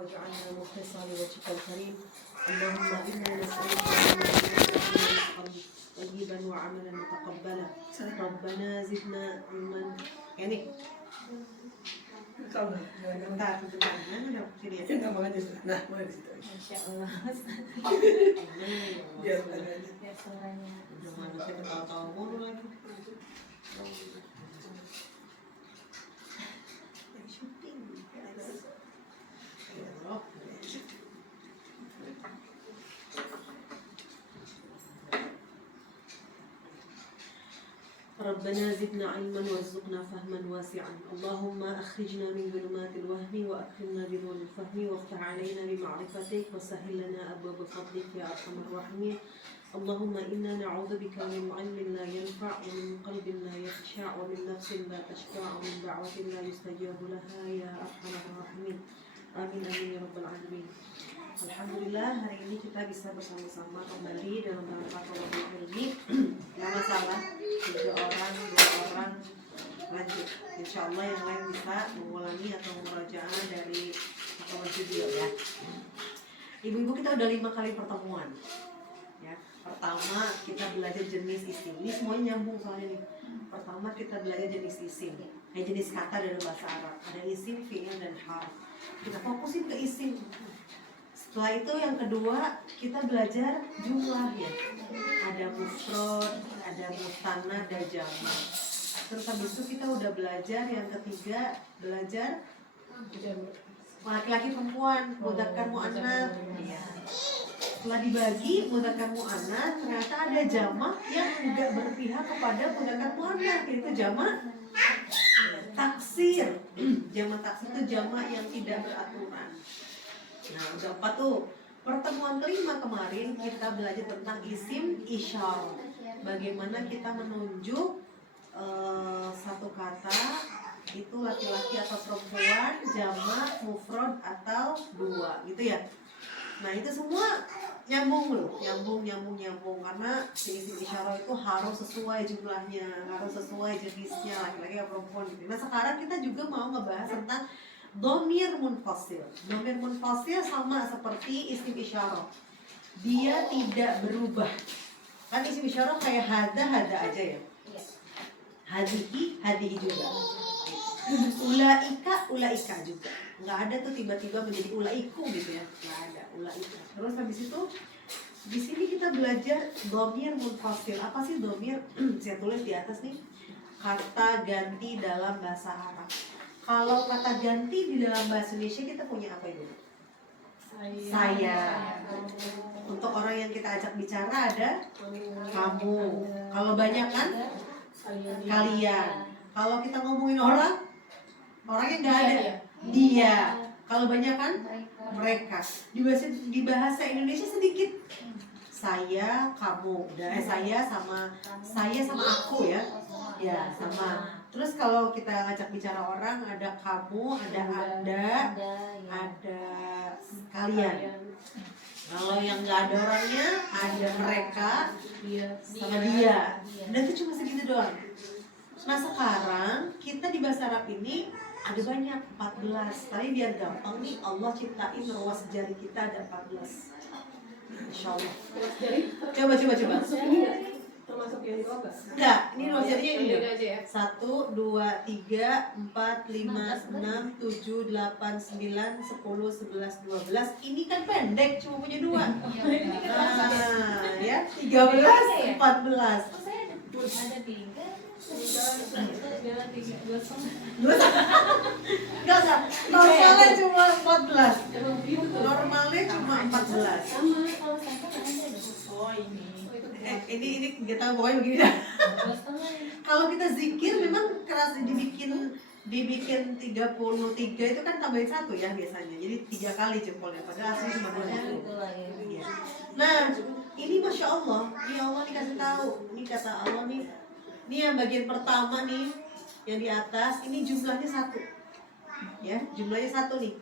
واجعلنا مخلصا لوجهك الكريم. اللهم انا نسالك رزقا طيبا وعملا متقبلا. ربنا زدنا علما. يعني bentar mana dong sini ya. Enggak mau aja. Nah, mulai di situ. Masya Allah. Biar ada. Biar suaranya. Udah mana saya ketawa-tawa mulu lagi. Syuting. Ya Allah. ربنا زدنا علما وارزقنا فهما واسعا. اللهم اخرجنا من ظلمات الوهم واكرمنا بنور الفهم وافتح علينا بمعرفتك وسهل لنا ابواب فضلك يا ارحم الراحمين. اللهم انا نعوذ بك من علم لا ينفع ومن قلب لا يخشع ومن نفس لا تشبع ومن دعوة لا يستجاب لها يا ارحم الراحمين. Amin amin ya rabbal alamin. Alhamdulillah hari ini kita bisa bersama-sama kembali dalam rangka Qiyamul ini. Nggak masalah, 3 orang, 2 orang lanjut. Insya Allah yang lain bisa mengulangi atau murajaah dari rekaman video ya. Ibu-ibu kita udah 5 kali pertemuan. Ya, pertama kita belajar jenis isim. Ini semuanya nyambung soalnya nih. Pertama kita belajar jenis isim. Jenis kata dalam bahasa Arab. Ada isim, fi'il dan harf. Kita fokusin ke isim. Setelah itu yang kedua kita belajar jumlah ya. Ada mufrad, ada musanna, ada jamak. Terus habis itu kita udah belajar yang ketiga belajar laki-laki perempuan, mudzakkar muannats. Setelah dibagi mudzakkar muannats ternyata ada jamak yang juga berpihak kepada mudzakkar muannats, yaitu jamak taksir. Jamak taksir itu jamak yang tidak beraturan. Nah, udah 4 tuh. Pertemuan kelima kemarin kita belajar tentang isim isyarah. Bagaimana kita menunjuk satu kata itu laki-laki atau perempuan, jamak, mufrad atau 2 gitu ya. Nah, itu semua nyambung loh, nyambung karena isim isyarah itu harus sesuai jumlahnya, harus sesuai jenisnya, laki-laki atau perempuan gitu. Nah, sekarang kita juga mau ngebahas tentang dhamir munfasil. Dhamir munfasil sama seperti isim isyarah. Dia tidak berubah. Kan isim isyarah kayak hada aja ya. Hadihi juga. Ulaika juga. Nggak ada tuh tiba-tiba menjadi ulaiku gitu ya. Nggak ada ulaika. Terus habis itu di sini kita belajar dhamir munfasil. Apa sih dhamir? Saya tulis di atas nih. Kata ganti dalam bahasa Arab. Kalau kata ganti di dalam bahasa Indonesia kita punya apa itu? Saya. Untuk orang yang kita ajak bicara ada kamu. Kalau banyak kan kalian. Kalau kita ngomongin orangnya nggak ada, dia. Kalau banyak kan mereka. Di bahasa Indonesia sedikit. Saya, kamu. Saya sama aku ya. Ya, sama. Terus kalau kita ngajak bicara orang ada kamu, ada anda, ada kalian. Kalau yang nggak ada orangnya ada mereka sama dia. Dan itu cuma segitu doang. Nah, sekarang kita di bahasa Arab ini ada banyak 14. Tapi biar gampang nih Allah ciptain ruas jari kita ada 14. Insya Allah. Coba. Termasuk yang itu apa? Enggak, ini ruas jarinya ini. Aja ya. 1, 2, 3, 4, 5, 6, 7, 8, 9, 10, 11, 12. Ini kan pendek, cuma punya 2. Nah, ya 13, 14. Ada 3. Enggak. Normalnya cuma 14. Normalnya cuma 14. Sama kalau saya ada deh. Oh ini. Ini nggak tahu pokoknya begini dah. Kalau kita zikir memang keras dibikin 33 itu kan tambahin 1 ya biasanya. Jadi 3 kali jempolnya padahal aslinya cuma 20. Ya. Nah, ini Masya Allah, ini Allah dikasih tahu. Ini kata Allah nih. Ini yang bagian pertama nih, yang di atas ini jumlahnya 1. Ya, jumlahnya 1 nih.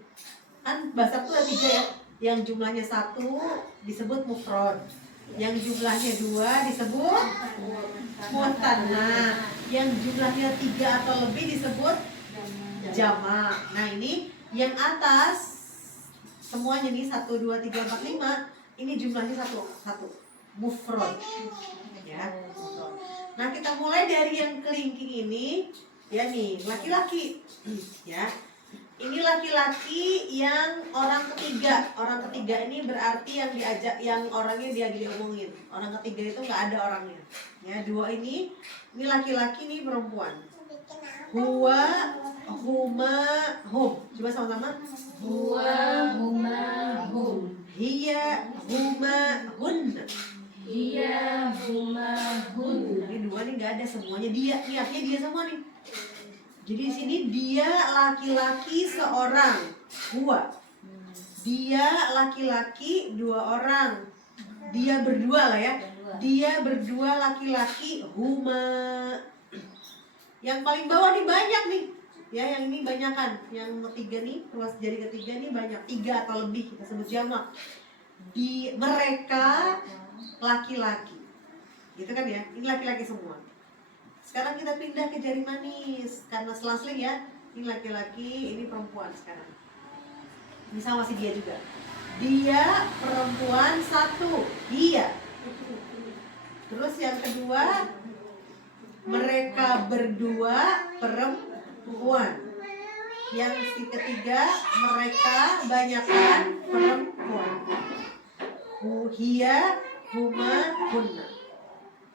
Kan bahasa tuh ada 3 ya. Yang jumlahnya 1 disebut mufrad. Yang jumlahnya 2 disebut mutanna. Yang jumlahnya 3 atau lebih disebut jamak. Nah, ini yang atas semuanya nih 1, 2, 3, 4, 5 ini jumlahnya satu mufrad ya. Nah kita mulai dari yang kelingking ini ya nih laki-laki ya. Ini laki-laki yang orang ketiga. Orang ketiga ini berarti yang diajak, yang orangnya dia diomongin. Orang ketiga itu nggak ada orangnya. Ya, dua ini laki-laki, ini perempuan. Huwa, huma, hum. Coba sama-sama. Huwa, huma, hum. Hiya, huma, hunna. Hiya, huma, hunna. Ini dua nih nggak ada, semuanya dia. Nih artinya dia semua nih. Jadi di sini dia laki-laki seorang, huwa. Dia laki-laki 2 orang. Dia berdua lah ya. Dia berdua laki-laki, huma. Yang paling bawah nih banyak nih. Ya, yang ini banyakan. Yang ketiga nih, ruas jari ketiga nih banyak, 3 atau lebih, kita sebut jamak. Di mereka laki-laki. Gitu kan ya? Ini laki-laki semua. Sekarang kita pindah ke jari manis karena selang-seling ya. Ini laki-laki, ini perempuan sekarang. Ini sama si dia juga. Dia perempuan 1, dia. Terus yang kedua, mereka berdua perempuan. Yang ketiga, mereka banyakan perempuan. Hiya, huma, hunna.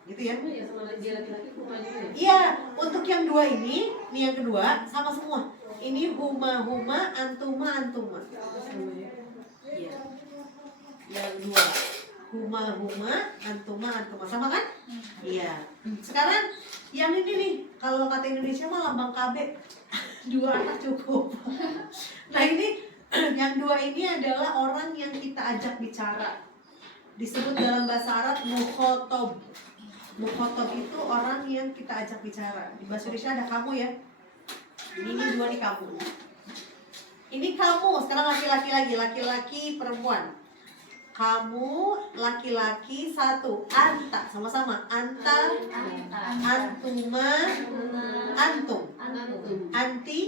Gitu ya? Ya sama dia laki-laki huma juga ya? Iya, untuk yang 2 ini yang kedua sama semua. Ini huma, antuma, antuma. Sama ya. Iya. Yang 2 huma, antuma, antuma. Sama kan? Iya. Sekarang yang ini nih, kalau kata Indonesia mah lambang KB. 2 anak cukup. Nah ini yang 2 ini adalah orang yang kita ajak bicara. Disebut dalam bahasa Arab mukhotob. Mukhotob itu orang yang kita ajak bicara. Di bahasa Indonesia ada kamu ya. Ini 2 nih kamu. Ini kamu, sekarang laki-laki lagi, laki-laki perempuan. Kamu laki-laki 1, anta, sama-sama. Anta, antuma, antum. Anti,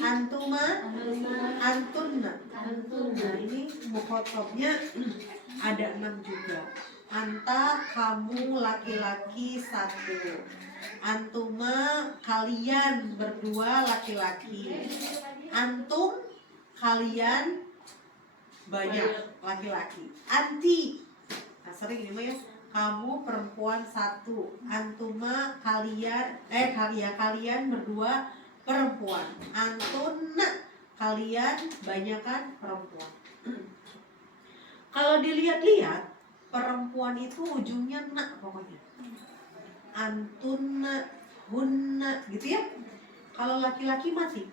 antuma, antunna. Nah ini mukhotobnya ada 6 juga. Anta, kamu laki-laki 1. Antuma, kalian berdua laki-laki. Antum, kalian banyak laki-laki. Anti, nah sering ini mah ya. Kamu perempuan 1. Antuma, kalian kalian berdua perempuan. Antuna, kalian banyakan perempuan. Kalau dilihat-lihat, perempuan itu ujungnya na pokoknya. Antunna, hunna, gitu ya. Kalau laki-laki mati,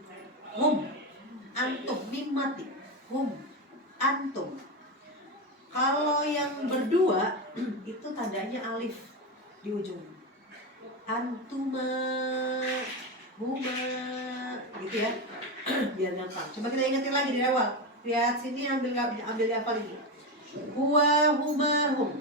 hum. Antum, mim mati, hum. Antum. Kalau yang berdua itu tandanya alif di ujung. Antuma, huma, gitu ya. Biar gampang. Coba kita ingetin lagi dari awal. Lihat sini, ambil hafal ini. Huwa, huma, hum.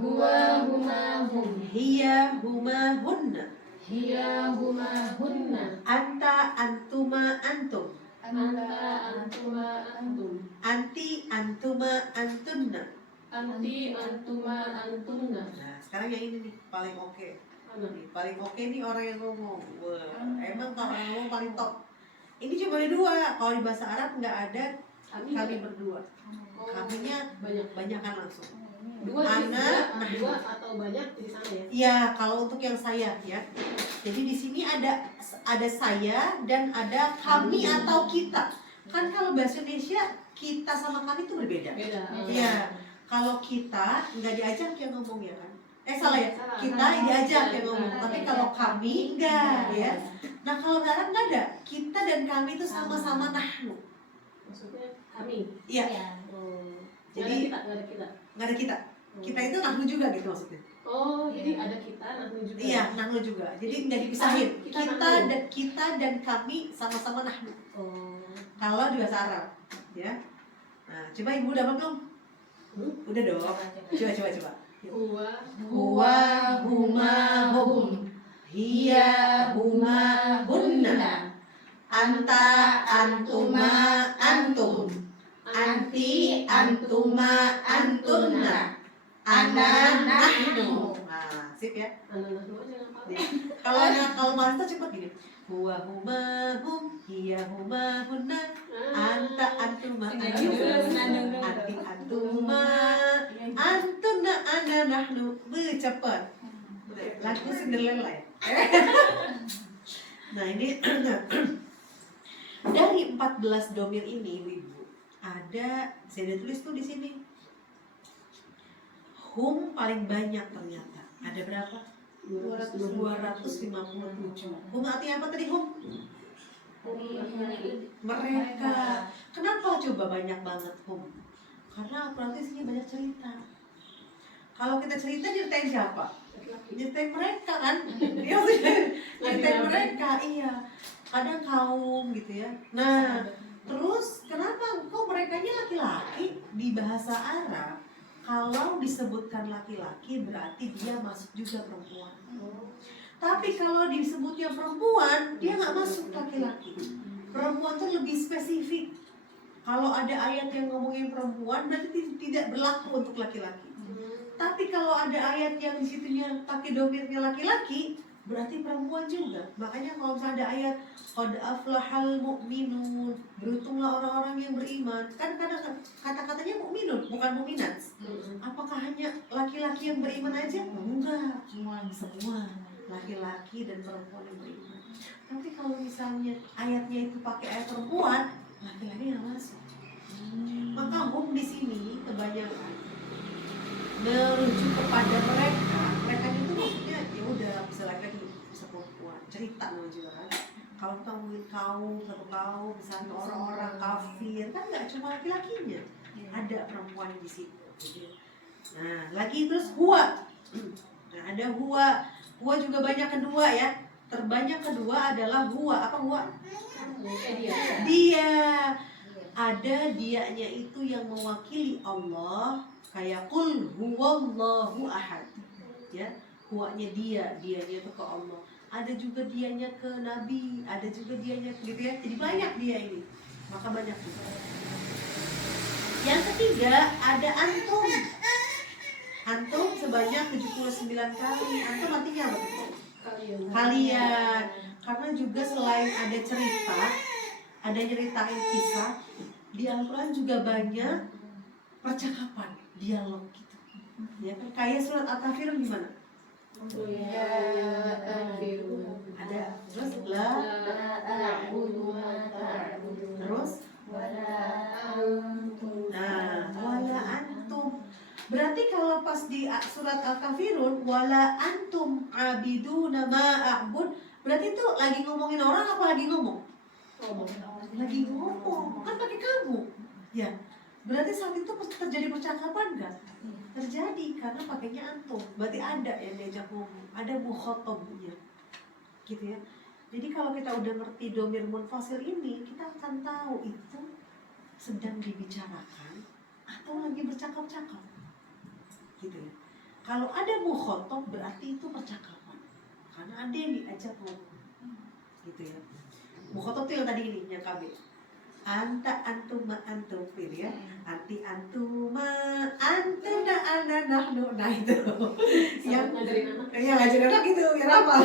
Huwa, huma, hum. Hiya, huma, hunna. Hiya, huma, hunna. Anta, antuma, antum. Anta, antuma, antum. Anti, antuma, antunna. Anti, antuma, antunna. Nah, sekarang yang ini nih paling oke. Mana? Nih, paling oke nih orang yang ngomong. Wah, emang kalau yang ngomong paling top. Ini cuma ada 2. Kalau di bahasa Arab nggak ada kami berdua. Oh, Kaminya banyak. banyakan langsung. 2 Anak, jadi 2 atau banyak di sana ya? Iya, kalau untuk yang saya ya. Jadi di sini ada saya dan ada kami atau kita. Kan kalau bahasa Indonesia kita sama kami itu berbeda. Beda. Iya. Kalau kita nggak diajak yang ngomong ya kan? Salah ya. Salah. Kita diajak yang ngomong. Tapi kalau kami enggak ya. Nah kalau di Arab nggak ada. Kita dan kami itu sama-sama nahnu. Maksudnya kami. Iya. Oh. Jadi Nggak ada kita. nggak ada kita. Kita itu nahnu juga gitu maksudnya. Oh, jadi ada kita, nahnu juga. Iya, nahnu juga. Jadi nggak dipisahin. Kita Kita dan kami sama-sama nahnu. Oh. Kalau di bahasa Arab, ya. Nah, coba ibu udah apa belum? Udah dong. Coba. Huwa, Huwa, huma, hum. Hiya, huma, hunna. Anta, antuma, antum. anti, antuma, antunna, ana, nahnu. Nah, sip ya. Anak dulu aja nggak Kalau master cepat gini. Huwa huma hum, hiya huma hunna, anta antuma antuna, anti antuma, antuna ana nahnu. Cepat. Lagu Cinderella ya. Nah ini dari 14 domir ini Ibu, ada saya udah tulis tuh di sini. Hum paling banyak ternyata. Ada berapa? 257. Hum artinya apa tadi hum? Mereka. Kenapa coba banyak banget hum? Karena Al-Quran itu isinya banyak cerita. Kalau kita cerita ceritain siapa? Ceritain mereka kan? Iya, ceritain mereka, iya. Kadang kaum gitu ya. Nah, terus kenapa kok merekanya laki-laki? Di bahasa Arab kalau disebutkan laki-laki berarti dia masuk juga perempuan. Tapi kalau disebutnya perempuan, dia nggak masuk laki-laki. Perempuan itu lebih spesifik. Kalau ada ayat yang ngomongin perempuan, berarti tidak berlaku untuk laki-laki. Tapi kalau ada ayat yang disitunya pakai domirnya laki-laki, berarti perempuan juga. Makanya kalau misalnya ada ayat qad aflahal mu'minun, beruntunglah orang-orang yang beriman. Kan kadang kata-katanya mu'minun, bukan mu'minat. Apakah hanya laki-laki yang beriman aja? Enggak, semua laki-laki dan perempuan yang beriman. Tapi kalau misalnya ayatnya itu pakai ayat perempuan, laki-laki yang masuk. Maka hum di sini kebanyakan merujuk kepada mereka itu maksudnya ya udah bisa laki-laki bisa perempuan, cerita namanya juga kan. Kalau kita ngomongin kaum, satu kaum, misalnya orang-orang kafir kan nggak cuma laki-lakinya, ada perempuan di situ. Gitu. Nah lagi terus huwa, nah ada huwa juga banyak kedua ya. Terbanyak kedua adalah huwa. Apa huwa? Dia. Ada dianya itu yang mewakili Allah. Kayak qul huwallahu ahad. Ya, huwanya dianya itu ke Allah. Ada juga dianya ke Nabi, ada juga dianya gitu ya. Jadi banyak dia ini. Maka banyak juga. Yang ketiga ada antum. Antum sebanyak 79 kali. Antum artinya apa? Kalian. Karena juga selain ada cerita, ada nyeritain kisah, di Al-Quran juga banyak percakapan, dialog gitu. Ya kan kayak surat Al-Kafirun gimana? Ada terus la terus wala antum. Berarti kalau pas di surat Al-Kafirun wala antum abiduna ma a'bud, berarti itu lagi ngomongin orang apa lagi ngomong? Lagi ngomong, kan pakai kamu. Ya. Berarti saat itu terjadi percakapan nggak? Terjadi karena pakainya antum. Berarti ada yang diajak ngomong, ada mukhatabnya. Gitu ya. Jadi kalau kita udah ngerti domir munfasil ini, kita akan tahu itu sedang dibicarakan atau lagi bercakap-cakap. Gitu ya. Kalau ada mukhatab berarti itu percakapan. Karena ada yang diajak ngomong. Gitu ya. Mukhatab itu yang tadi ini, yang KB. Anta antuma antum ya. Anti antuma antuna ana nahnu. Nah itu. Yang ngajarin anak gitu, biar apa?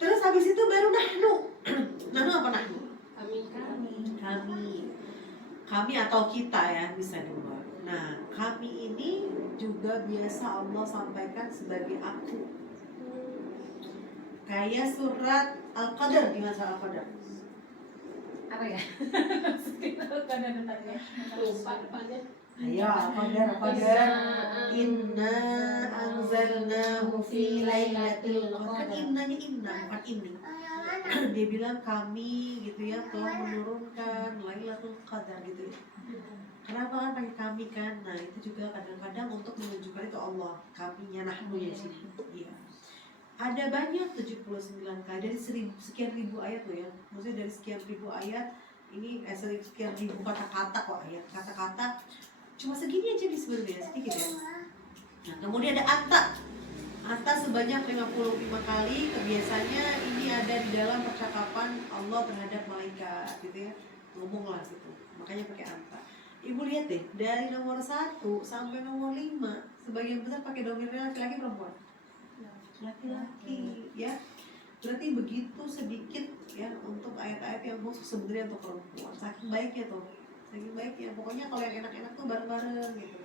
Terus habis itu baru nahnu. Nahnu apa nahnu? Kami atau kita ya, bisa dua. Nah, kami ini juga biasa Allah sampaikan sebagai aku. Kayak surat Al-Qadar, gimana surat Al-Qadar? Apa ya? Lupa depannya. Ayo, Al-Qadar. Inna anzalnahu fi lailatul qadar. Kan innanya inna, bukan ini. Dia bilang kami gitu ya telah menurunkan Lailatul Qadar gitu ya. Kenapa kan pakai kami kan? Nah itu juga kadang-kadang untuk menunjukkan itu Allah, kaminya nahnu ya sini. Iya. Ada banyak 79 kali dari sekian ribu ayat loh ya. Maksudnya dari sekian ribu ayat ini sekian ribu kata-kata kok ayat. Kata-kata cuma segini aja di sebenarnya sedikit ya. Nah, kemudian ada anta. Anta sebanyak 55 kali. Kebiasaannya ini ada di dalam percakapan Allah terhadap malaikat gitu ya. Ngomonglah gitu. Makanya pakai anta. Ibu lihat deh, dari nomor 1 sampai nomor 5 sebagian besar pakai domirnya laki-laki perempuan. Laki-laki, ya. Berarti begitu sedikit ya untuk ayat-ayat yang khusus sebenarnya untuk perempuan. Saking baiknya tuh, saking baiknya. Pokoknya kalau yang enak-enak tuh bareng-bareng gitu.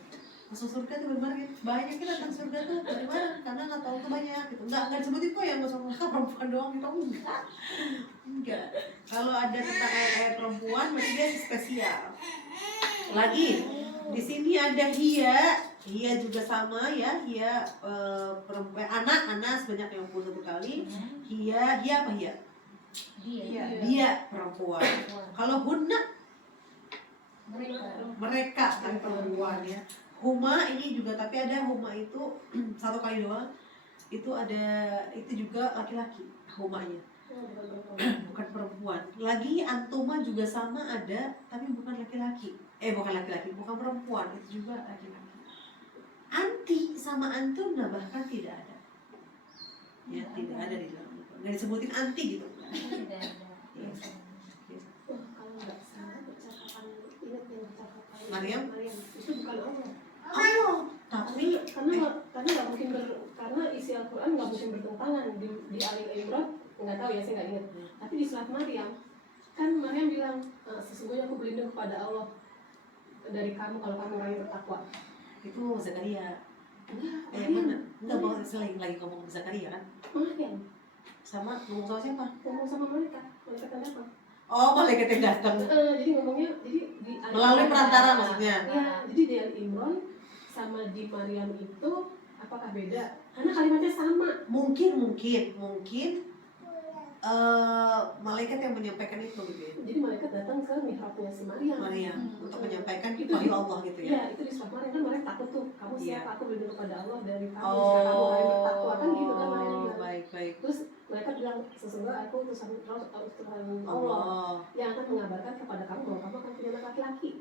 Masuk surga tuh bareng-bareng. Banyak kita tentang surga tuh bareng-bareng karena nggak tahu tuh banyak gitu. Nggak disebutin kok yang masuk surga perempuan doang gitu, enggak. Kalau ada tentang ayat-ayat perempuan berarti dia spesial. Lagi di sini ada Hia juga sama ya, Hia perempuan, anak sebanyak 51 kali. Hia apa Hia? Dia perempuan. Kalau hunna mereka kan perempuan ya. Huma ini juga, tapi ada huma itu 1 kali doang. Itu juga laki-laki humanya. Bukan perempuan. Lagi antuma juga sama ada, tapi bukan laki-laki. Bukan laki-laki, bukan perempuan, itu juga laki-laki. Anti sama antuna bahkan tidak ada. Ya, tidak ada di dalam itu. Nggak disebutin anti gitu. Tidak ada. Kalau nggak salah percakapan, ingat yang percakapan Maryam itu bukan Allah. Allah, tapi karena nggak mungkin karena isi Al-Quran nggak mungkin bertentangan di Ali Imran, nggak tahu ya, saya nggak ingat. Tapi di surat Maryam kan Maryam bilang sesungguhnya aku berlindung kepada Allah dari kamu kalau kamu orang yang bertakwa. itu Zakaria. Maryam. Enggak mau lagi ngomong Zakaria kan? Maryam Sama ngomong sama siapa? ngomong sama malaikat yang datang. Oh, malaikat yang datang. Jadi ngomongnya di Melalui perantara maksudnya. Ya, jadi di Ali Imran sama di Maryam itu apakah beda? Karena kalimatnya sama. Mungkin malaikat yang menyampaikan itu gitu ya. Jadi malaikat datang ke mihrabnya si Maryam. Untuk menyampaikan Itu wahyu Allah gitu ya. Iya, itu di surat Maryam kan Maryam takut tuh. Kamu siapa? Iya. Aku berlindung kepada Allah dari kamu jika kamu orang yang bertakwa, kan gitu kan Maryam bilang. Baik. Terus mereka bilang sesungguhnya aku utusan Allah yang akan mengabarkan kepada kamu bahwa kamu akan punya anak laki-laki.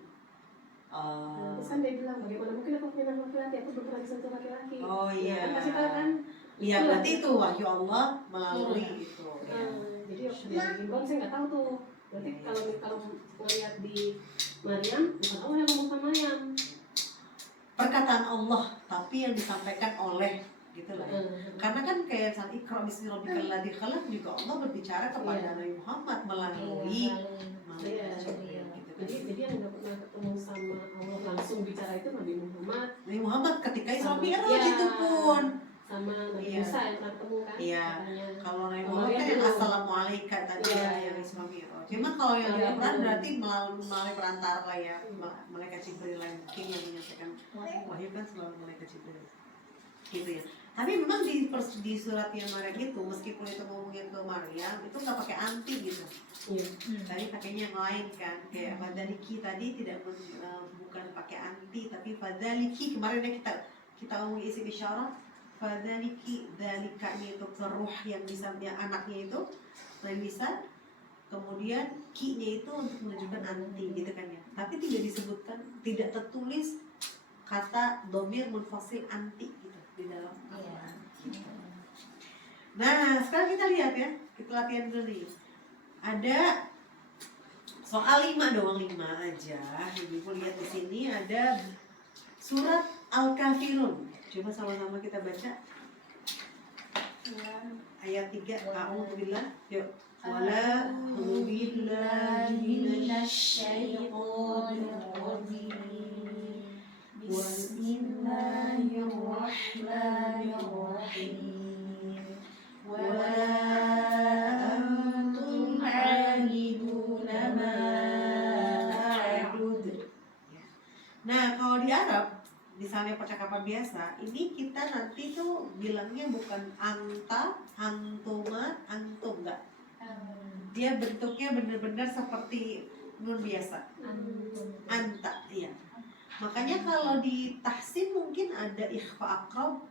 Nah, terus kan dia bilang bagaimana mungkin aku punya anak laki-laki, aku belum pernah disentuh laki-laki. Oh iya. Kan kasih tahu kan. Iya, berarti itu wahyu Allah melalui itu. Ya. Jadi di Imran saya nggak tahu tuh. Berarti kalau ngelihat di Maryam bukan Allah yang ngomong sama Maryam. Perkataan Allah, tapi yang disampaikan oleh gitu lah ya. Karena kan kayak saat Iqra bismi rabbikal ladzi khalaq juga Allah berbicara kepada Nabi Muhammad melalui malaikat Jibril gitu kan. Jadi yang nggak pernah ketemu sama Allah langsung bicara itu Nabi Muhammad. Nabi Muhammad ketika Isra Mi'raj Iya. itu pun. Sama Nabi Iya. Musa yang pernah ketemu kan. Iya. Katanya. Kalau Nabi Kalau Muhammad kan Maryam yang belum. assalamualaikum tadi Iya. ya, yang Isra Mi'raj. Cuma kalau yang di Maryam Al-Quran belum. berarti melalui perantara lah ya, malaikat Jibril yang mungkin yang menyampaikan wahyu kan selalu malaikat Jibril. Gitu ya. Tapi memang di suratnya Maryam itu meskipun itu ngomongin ke Maryam itu nggak pakai anti gitu. Iya. Tadi pakainya yang lain kan, kayak fadaliki tadi bukan pakai anti tapi fadaliki. Kemarin ya kita ngomong isi isyarat fadaliki, dalikanya itu ke ruh yang bisa dia anaknya itu lain bisa. Kemudian ki-nya itu untuk menunjukkan anti gitu kan ya. Tapi tidak disebutkan, tidak tertulis kata domir munfasil anti gitu di dalam Al-Quran. Nah, sekarang kita lihat ya, kita latihan dulu nih. Ada soal 5 doang, 5 aja. Ibu lihat di sini ada surat Al-Kafirun. Coba sama-sama kita baca. Ayat 3, a'udzubillah. Yuk. Wala billahi minasyaitonir rajim. Bismillahirrahmanirrahim. Wala antum 'abiduna ma a'bud. Nah, kalau di Arab misalnya percakapan biasa, ini kita nanti tuh bilangnya bukan anta, antuma, antum, enggak. Dia bentuknya benar-benar seperti nun biasa. Anta, iya. Makanya kalau di tahsin mungkin ada ikhfa aqrab,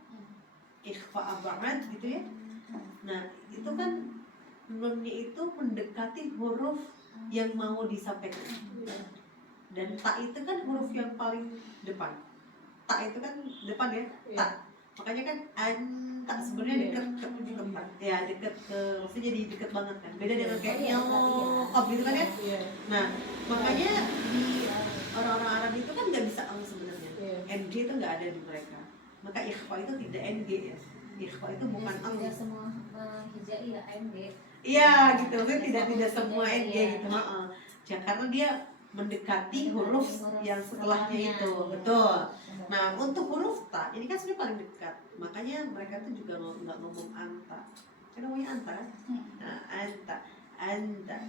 ikhfa ab'ad gitu ya. Nah, itu kan nunnya itu mendekati huruf yang mau disampaikan. Dan ta itu kan huruf yang paling depan. Ta itu kan depan ya, ta. Makanya kan anta sebenarnya dekat ke tempat. Ya, dekat ke, maksudnya jadi dekat banget kan. Beda dengan kayak nyokap gitu kan ya. Nah, makanya di orang-orang Arab itu kan nggak bisa ang sebenarnya. Iya. NG itu nggak ada di mereka. Maka ikhfa itu tidak NG ya. Ikhfa itu bukan ang. Tidak semua hijai ya NG. Iya gitu, kan tidak semua NG gitu. Heeh. Ya, karena dia mendekati huruf yang setelahnya itu, betul. Nah untuk huruf ta ini kan sebenarnya paling dekat, makanya mereka tuh juga nggak ngomong anta, kan ngomongnya anta kan? Nah anta,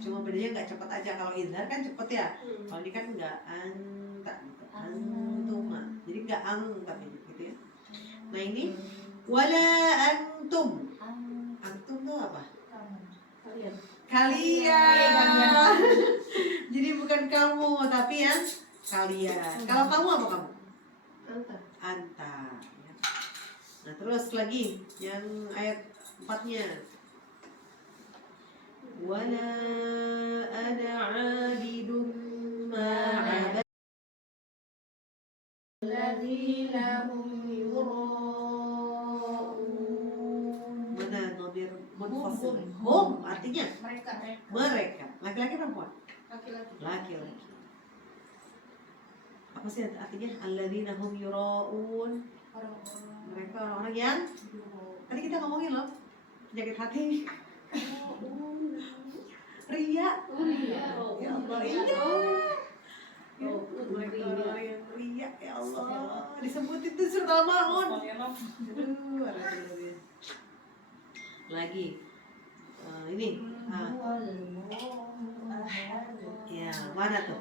cuma bedanya nggak cepet aja. Kalau idhar kan cepet ya, kalau ini kan nggak anta gitu, antuma, jadi nggak ang tapi gitu ya. Nah ini wala antum, antum tuh apa? Kalian. Jadi bukan kamu tapi yang kalian. Kalau kamu apa kamu? Anta. Nah terus lagi yang ayat 4-nya. Wala ana 'abidun ma 'abad Alladzina hum mana dhamir munfasil. Hum artinya mereka. Laki-laki perempuan? Laki-laki. Apa sih artinya? Alladzina hum yura'un. Mereka orang-orang yang tadi kita ngomongin loh, penyakit hati. Ria. Ya Allah, ria. Mereka orang yang ria, ya Allah. Disebut itu surat Al-Maun. Aduh, lagi ini ya mana tuh?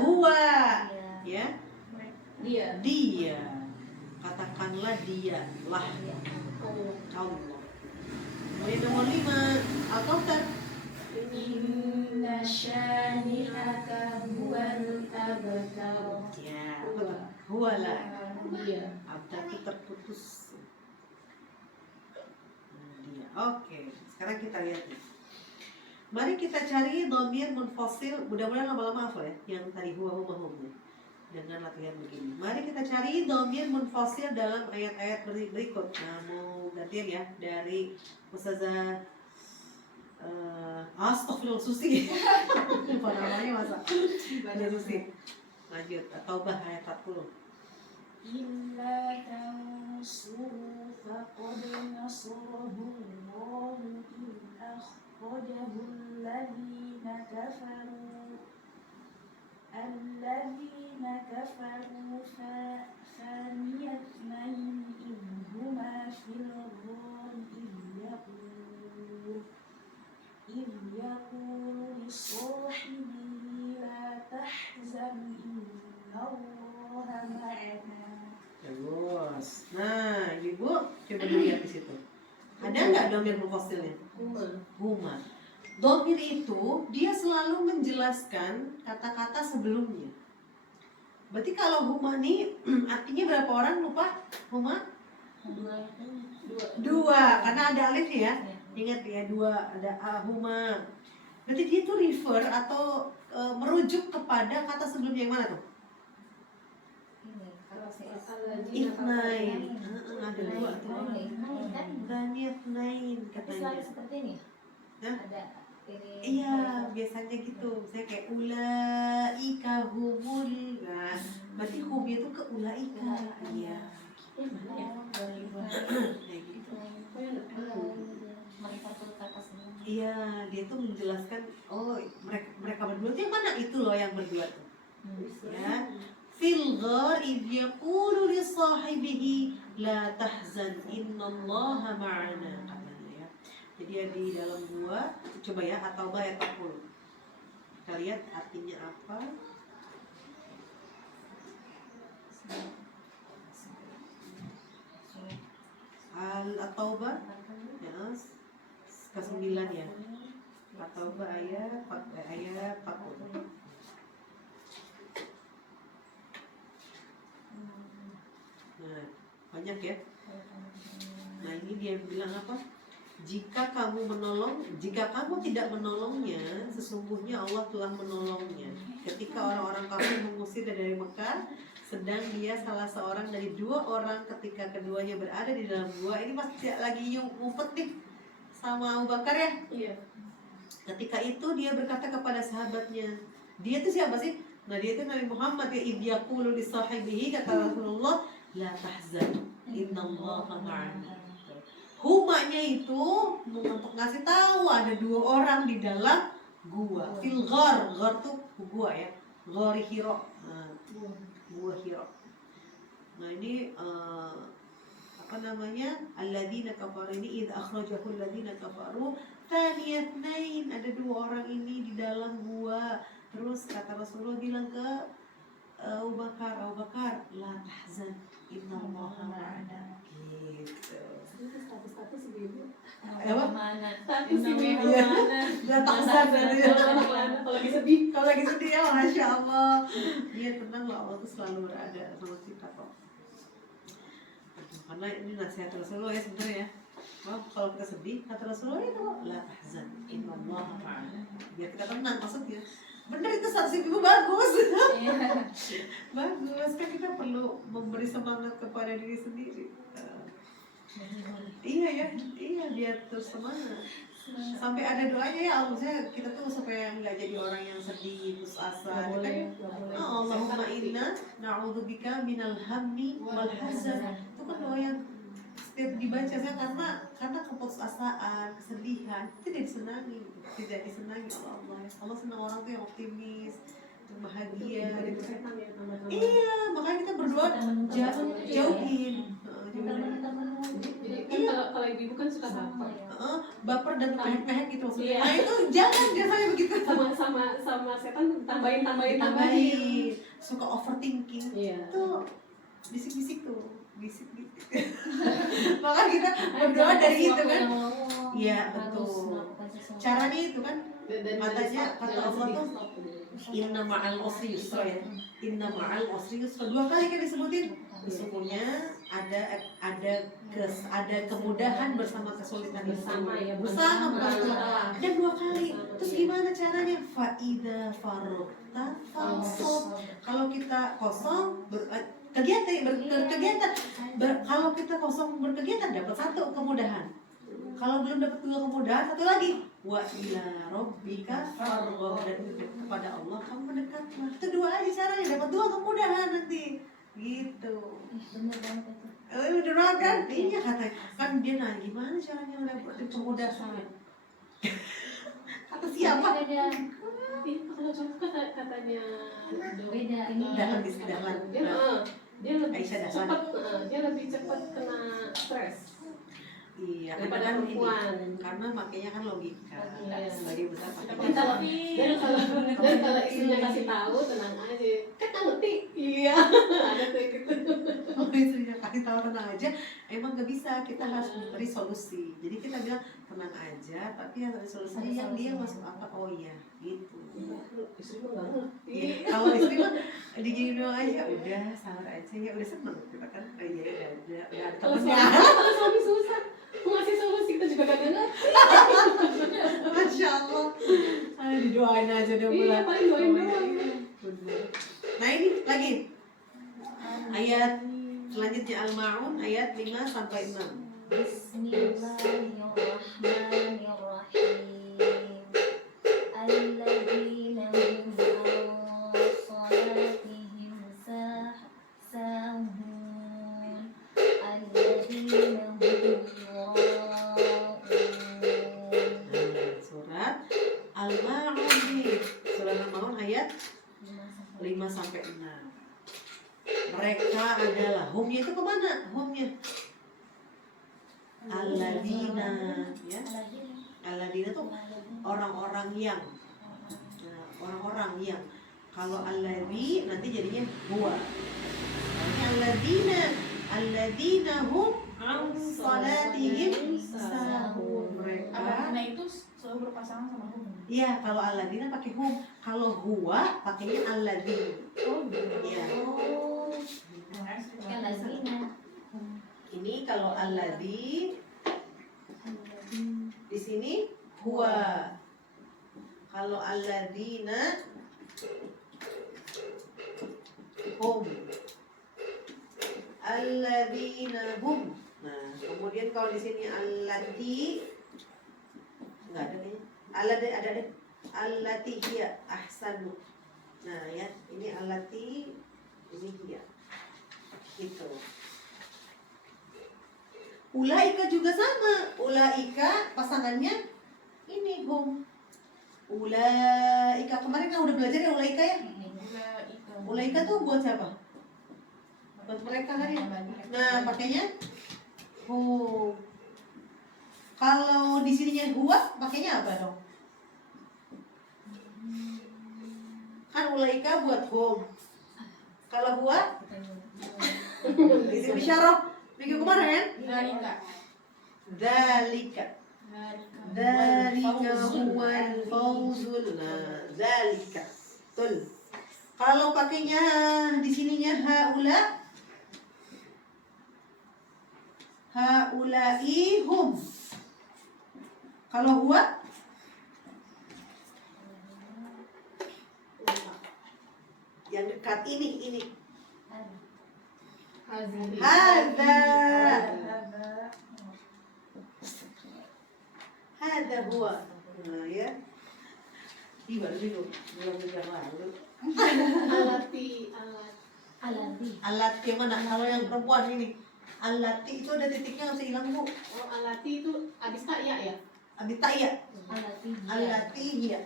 Huwa ya dia katakanlah dia lah Allah. Kemudian nomor 5 Al-Kautsar. Inna syani'aka huwal abtar. Ya, apa tuh? Huwa lah. Dia. Abtar itu terputus. Dia. Oke, sekarang kita lihat nih. Mari kita cari dhamir munfasil. Mudah-mudahan lama-lama hafal ya yang tadi huwa hum nih. Dengan latihan begini. Mari kita cari dhamir munfasil dalam ayat-ayat berikut. Nah, mau gantian ya dari Ustazah Astagfirullah Susi. Lupa namanya masa. Ada Susi. Lanjut. At-Taubah ayat 40. إلا تنصروا فقد نصره الله إذ أخرجه الذين كفروا ثاني اثنين إذ هما في الغار إذ يقول لصاحبه لا تحزن إن الله معنا. Bagus. Nah, Ibu coba lihat di situ. Ada nggak dhamir munfasilnya? Huma. Dhamir itu dia selalu menjelaskan kata-kata sebelumnya. Berarti kalau huma nih artinya berapa orang lupa? Huma? Dua, karena ada alif ya. Ingat ya, dua, ada huma. Berarti dia tuh refer atau merujuk kepada kata sebelumnya yang mana tuh? Itnain. Ada dua tuh. Banyak nain katanya. Selalu seperti ini. Hah? Ada ini. Iya, biasanya gitu. Misalnya kayak ulaika humul. Nah, berarti hum itu ke ulaika. Iya. Kayak gitu. Iya, dia tuh menjelaskan, oh mereka berdua tuh yang mana itu loh yang berdua tuh. Ya. Fil ghar idh yaqulu li sahibihi la tahzan innallaha ma'ana katanya ya. Jadi ya di dalam gua coba ya atau ayat 40. Kita lihat artinya apa. Al-Taubah ya, ke-9 ya. At-Taubah ayat 40. Nah, banyak ya. Nah, ini dia bilang apa? Jika kamu tidak menolongnya, sesungguhnya Allah telah menolongnya. Ketika orang-orang kafir mengusir dari Mekah, sedang dia salah seorang dari dua orang ketika keduanya berada di dalam gua. Ini pasti lagi ngumpet nih sama Abu Bakar ya. Iya. Ketika itu dia berkata kepada sahabatnya, dia itu siapa sih? Nah dia itu Nabi Muhammad ya, idh yaqulu li sahibihi, kata Rasulullah, la tahzan, innallaha ma'ana. Humanya itu untuk ngasih tahu ada 2 orang di dalam gua. Fil ghar, ghar tuh gua ya. Ghari Hira. Nah, gua Hira. Nah ini apa namanya? Alladzina kafaru ini idz akhrajahu alladzina kafaru thaniyatnain, ada 2 orang ini di dalam gua. Terus kata Rasulullah bilang ke Abu Bakar, la tahzan, innallaha ma'ana. Gitu. Status ibu. Apa? Status ibu. La tahzan. Kalau lagi sedih. Kalau lagi sedih ya, Masya Allah. Dia tenang loh, Allah tuh selalu berada sama kita kok. Karena ini nasihat Rasulullah ya sebenarnya. Kalau kita sedih, kata Rasulullah itu la tahzan, innallaha ma'ana. Biar kita tenang maksudnya. Bener itu status ibu bagus. Bagus, kan kita perlu memberi semangat kepada diri sendiri. Iya ya, iya biar terus semangat. Sampai ada doanya ya Allah, kita tuh supaya nggak jadi orang yang sedih, putus asa. Allahumma inna na'udzubika minal hammi wal hazan. Itu kan doa yang setiap dibaca saya karena keputusasaan, kesedihan tidak disenangi oleh Allah. Allah senang orang tuh yang optimis, yang bahagia. Iya, makanya kita berdoa jauhin. Jadi kan kalau ibu kan suka baper dan pehek-pehek gitu maksudnya. Iya. Nah itu jangan biasanya begitu. Sama setan tambahin. Suka overthinking. Iya. Tuh bisik-bisik tuh. Maka kita berdoa dari itu kan. Iya betul. Caranya itu kan katanya kata Allah tuh inna ma'al usri yusra ya. Inna ma'al usri yusra. 2 kali kan disebutin. Sesungguhnya ada kemudahan bersama kesulitan bersama ya bersama. Ada 2 kali. Terus gimana caranya? Faida farokta fansop. Kalau kita kosong berkegiatan. Kalau kita kosong berkegiatan dapat 1 kemudahan. Kalau belum dapat 2 kemudahan, 1 lagi. Wa ila rabbika farghab, dan kepada Allah kamu mendekatlah. Itu 2 aja caranya, dapat 2 kemudahan nanti. Gitu. Bener banget itu. Bener banget kan? Iya katanya. Kan dia nanya gimana caranya dapat kemudahan. Kata siapa? Beda. Kalau contoh katanya Beda ini. Dahlan Dahlan. Dia lebih Aisyah Dahlan. cepat, dia lebih cepat kena stres Iya, daripada karena perempuan. karena makanya kan logika. Iya. Sebagai besar pakai Dan kalau istrinya kasih tahu tenang aja, kan tak ngerti. Iya, ada kayak gitu. Kalau istrinya kasih tahu tenang aja, emang gak bisa. Kita harus memberi solusi. Jadi kita bilang tenang aja, tapi yang ada solusinya yang dia masuk apa? Oh iya, gitu. Istri mah nggak ngerti. Iya, kalau istri mah digini doang aja, udah sabar aja ya, udah seneng kita kan. Oh iya, udah ada Kalau temennya. suami susah, mau ngasih solusi kita juga kagak ngerti. Masya Allah. Ayo didoain aja deh Iya, bulan. paling doain doang. Nah ini lagi ayat selanjutnya Al-Ma'un ayat 5 sampai 6. Bismillahirrahmanirrahim. Alladzina hum an salatihim sahun. Alladzina hum yura'un. Surat Al-Ma'un nih. Surat Al-Ma'un ayat 5 sampai 6. Mereka adalah humnya itu kemana? Humnya Alladzina ya. Alladzina tuh orang-orang yang. Nah, orang-orang yang. Kalau alladzi nanti jadinya huwa. Ini alladzina hum an salatihim sahun. Mereka Alladzina itu selalu berpasangan sama hum. iya, kalau alladzina pakai hum, kalau huwa pakainya alladzi. Oh, Iya. Alladzina. Ini kalau alladzi di sini huwa. Kalau alladzina hum. Alladzina hum. Nah, kemudian kalau di sini alladzi enggak ada kayaknya. Allati hiya ahsanu. Nah ya, ini alati, ini dia. Gitu. Ulaika juga sama. Ulaika pasangannya ini hum. Ulaika kemarin kan udah belajar ya ulaika ya. Ulaika tuh buat siapa? Buat mereka kan ya. Nah pakainya hum. Kalau di sininya huwa pakainya apa dong? Kan ulaika buat hum. Kalau huwa isim isyarah minggu kemarin Zalika. Dzalika Dzalika huwal fawzul. Nah, dzalika. Betul. Kalau pakainya di sininya haula'i hum. Kalau huwa yang dekat ini. Hazihi. Hadza. Hadza huwa. Nah ya. Baru dulu, belum yang lalu. Alati. Alati. Alat yang mana? Kalau yang perempuan ini. Alati itu ada titiknya masih hilang bu. Oh, alati itu abis tak ya? Abis tak ya? Alati. Alati ya.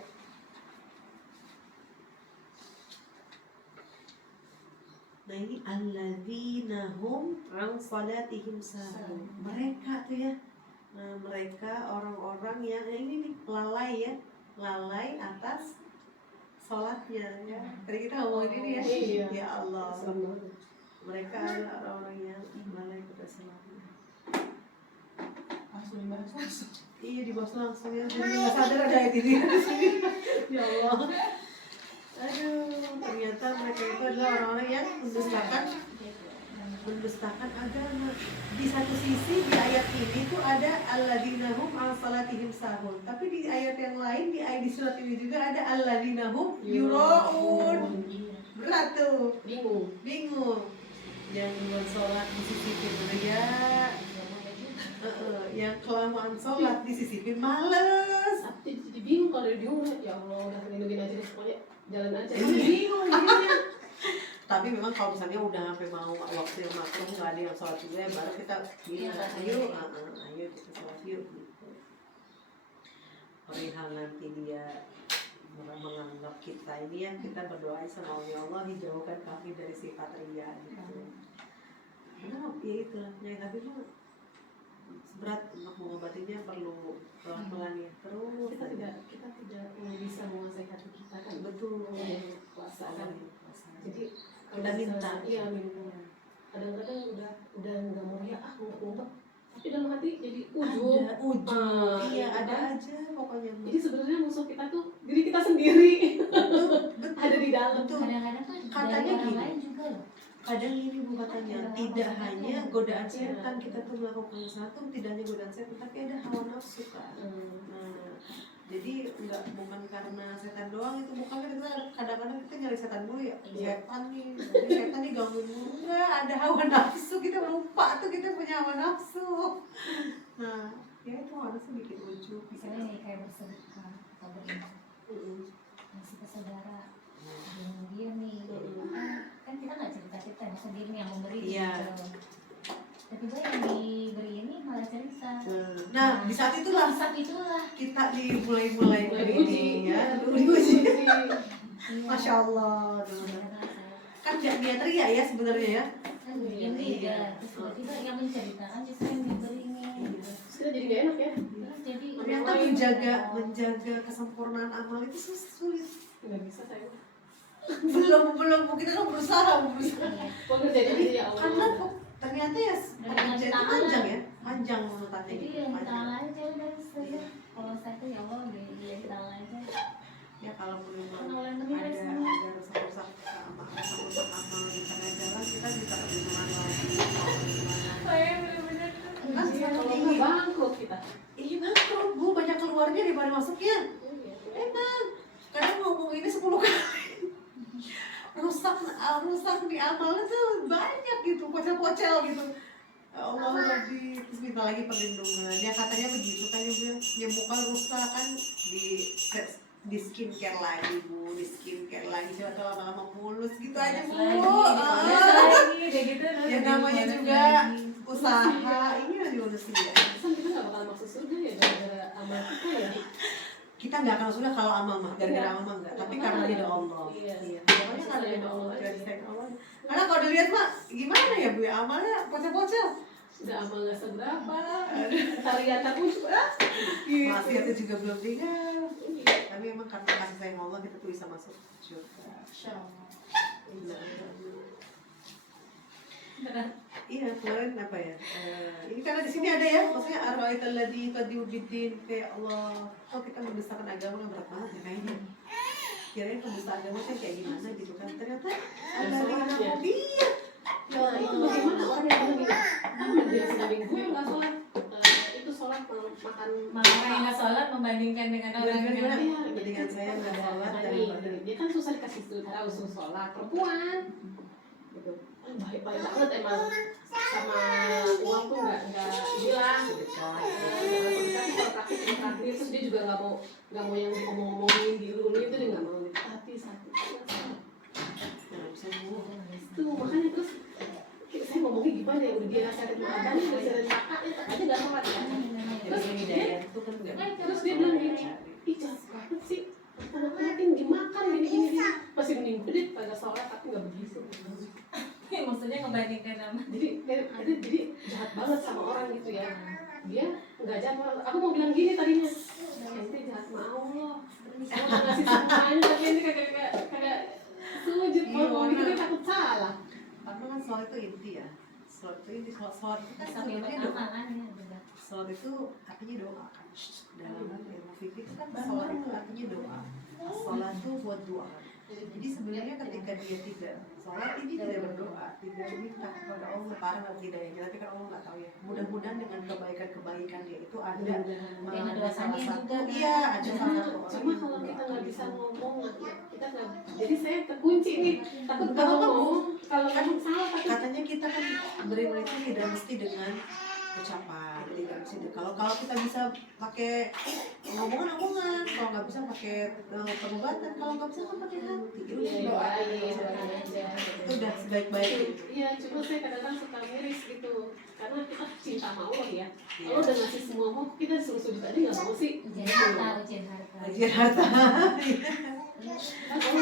Nah ini alladzina hum an salatihim sahun. Mereka tuh ya. Nah mereka orang-orang yang ini nih lalai ya, lalai atas sholatnya ya. Tadi kita ngomongin ini ya. Iya. Ya Allah. Sama. Mereka adalah orang-orang yang lalai pada sholatnya. Langsung dibahas langsung. Iya dibahas langsung ya. Saya nggak sadar ada ayat ini di sini. Ya Allah. Aduh, ternyata mereka itu adalah orang-orang yang mendustakan agama. Di satu sisi di ayat ini tuh ada alladzina hum an salatihim sahun. Tapi di ayat yang lain di surat ini juga ada alladzina hum yuraun. Berat tuh. Bingung. Yang buat sholat disisipin ria, yang kelamaan sholat disisipin males. Tapi jadi bingung kalau dia bingung ya Allah udah lindungin aja deh pokoknya jalan aja. Tapi bingung jadinya. Tapi memang kalau misalnya udah sampai mau waktu yang makruh nggak ada yang sholat juga, baru kita ayo kita sholat yuk gitu. Perihal nanti dia menganggap kita ini yang kita berdoa sama Allah dijauhkan kami dari sifat ria gitu. Karena ya itu ya, tapi mah berat untuk mengobatinya perlu pelan-pelan ya terus. Kita tidak bisa menguasai hati kita kan. Betul. Puasa kan. Jadi Kalau udah minta. misalnya- Iya minta. Kadang-kadang udah nggak mau ya ngumpet-ngumpet. Tapi dalam hati jadi ujub. Ada ujub. Ah, Iya kan? ada aja pokoknya. Jadi sebenarnya musuh kita tuh diri kita sendiri. Betul. Ada di dalam. Betul. Kadang-kadang kan Katanya dari orang gini. lain juga loh. Kadang ini bu katanya tidak hanya godaan setan kita tuh melakukan satu, tidak hanya godaan setan, tapi ada hawa nafsu kan. Nah, jadi bukan karena setan doang itu, bukan kita kadang-kadang kita nyari setan dulu ya. Setan nih gangguin mulu. Enggak, ada hawa nafsu, kita lupa tuh kita punya hawa nafsu. Nah, ya itu hawa nafsu bikin ujub. Misalnya nih kayak bersedekah atau berinfak, ngasih ke saudara, dia nih, kan kita nggak cerita-cerita, masa dia nih yang memberi Iya. gitu. Tiba-tiba yang diberi ini malah cerita. Nah, di saat itulah Saat itulah. kita mulai Diuji. ya, Diuji. Iya. Masya Allah. Kadang-kadang saya Kan gak niat ria ya sebenarnya ya. kan begini Iya. ya, terus tiba-tiba yang menceritakan justru yang diberi ini. Terus kita jadi nggak enak ya. Terus jadi Ternyata menjaga kesempurnaan amal itu sulit. Nggak bisa saya. Belum kita kan berusaha. Iya. Kok kerjain aja ya Allah. Karena kok ternyata ya pekerjaan itu panjang ya, panjang urutannya Jadi gitu, yang kita panjang. aja udah saja. Kalau saya tuh ya Allah dia kita aja. Ya kalau memang Kalau yang ada penting kan semua. rusak amal di tengah jalan, kita bisa perlindungan lagi. Saya benar-benar Kan Iya, kalau seperti nggak bangkrut kita. iya bangkrut bu, banyak keluarnya daripada masuknya. Emang kadang ngomong ini 10 kali. rusak di amalnya tuh banyak gitu, pocel-pocel gitu. Ya Allah Rabbi, terus minta lagi perlindungan. Ya katanya begitu kan, ya muka rusak kan di di skincare lagi Bu, di skincare lagi, siapa tahu lama-lama mulus gitu aja Bu. Lagi kayak gitu. Ya namanya juga usaha, ini lagi urusin ya. Kan kita nggak bakal masuk surga ya gara-gara amal kita ya. Kita nggak akan sudah kalau amal mah, gara-gara amal mah enggak, tapi karena ridho Allah. Iya. Pokoknya karena ridho Allah, dari sayang Allah. Karena kalau dilihat mah gimana ya Bu ya, amalnya bocah-bocah. Udah amal nggak seberapa, tarian pun juga. Maksiatnya juga belum tinggal. Tapi emang karena kasih sayang Allah kita tuh bisa masuk surga. Iya, kemarin apa ya? Ini karena di sini ada ya, maksudnya arwaital ladzi qadiubiddin, kayak Allah. Oh, kita membesarkan agama kan berat banget ya kayaknya. Kirain pembesar agama kan kayak gimana gitu kan. Ternyata ada yang dia. Nah, itu bagaimana orang yang bilang gini, kan dia sendiri gue nggak sholat, itu sholat makan Orang yang nggak sholat membandingkan dengan orang yang Dengan saya nggak sholat daripada dia kan susah dikasih tahu suruh sholat perempuan, gitu. Baik-baik banget emang sama uang tuh nggak bilang. Tapi kalau praktik terus dia juga nggak mau yang ngomong-ngomongin diulu-ulu itu dia nggak mau. Tapi satu tuh makanya terus saya ngomongnya gimana ya, udah dia nasihatin abang, udah nasihatin kakak, tetap aja nggak sholat ya. Terus dia bilang gini, ih jahat banget sih, anak-anakin dimakan gini-gini, masih mending gede pada sholat tapi nggak begitu. maksudnya ngebandingkan sama. Jadi jahat banget sama orang gitu ya. Dia nggak jahat, aku mau bilang gini tadinya, ente jahat sama Allah, Allah ngasih semuanya tapi ini kagak sujud mau gitu kan takut salah. karena kan sholat itu inti ya. Sholat itu inti, sholat itu kan Sampai sebenarnya doa. pertama kan ya benar. Sholat itu artinya doa kan. Dalam ilmu fikih itu kan sholat itu artinya doa. Sholat itu buat doa. Jadi sebenarnya ketika dia tidak sholat, ini tidak berdoa, tidak minta kepada Allah para hidayahnya, tapi kan Allah nggak tahu ya. Mudah-mudahan dengan kebaikan-kebaikan dia itu ada salah satu, iya ada salah satu orang. Cuma kalau kita nggak bisa ngomong, kita nggak. Jadi saya terkunci nih, takut Nggak apa-apa, ngomong. Kalau kamu salah, tapi Katanya kita kan beriman itu tidak mesti dengan ucapan, tidak mesti kalau kita bisa pakai omongan, kalau nggak bisa pakai pengobatan, kalau nggak bisa kan pakai hati. doa aja. Itu udah sebaik-baik. Iya, cuma saya kadang-kadang suka miris gitu, karena kita cinta sama Allah ya. Allah udah ngasih semua mau, kita suruh sujud aja nggak mau sih. Ujian harta. Ajar harta.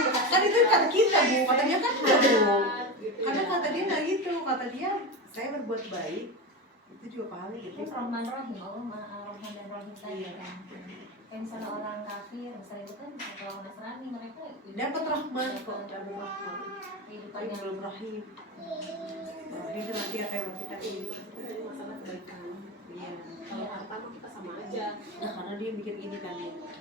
Kan itu kata kita Bu, kata dia kan enggak Bu. Karena kata dia nggak gitu, kata dia saya berbuat baik itu juga pahalanya gitu. Itu Rahman Rahim, Allah Rahman dan Rahim tadi kan. Kayak misalnya orang kafir, misalnya itu kan kalau Nasrani mereka Dapat rahmat kok, dapat rahmat. kehidupannya Belum rahim. Rahim itu nanti akan kita ini. Masalah kebaikan. Iya. Kalau harta mah kita sama aja. Nah, karena dia mikir ini kan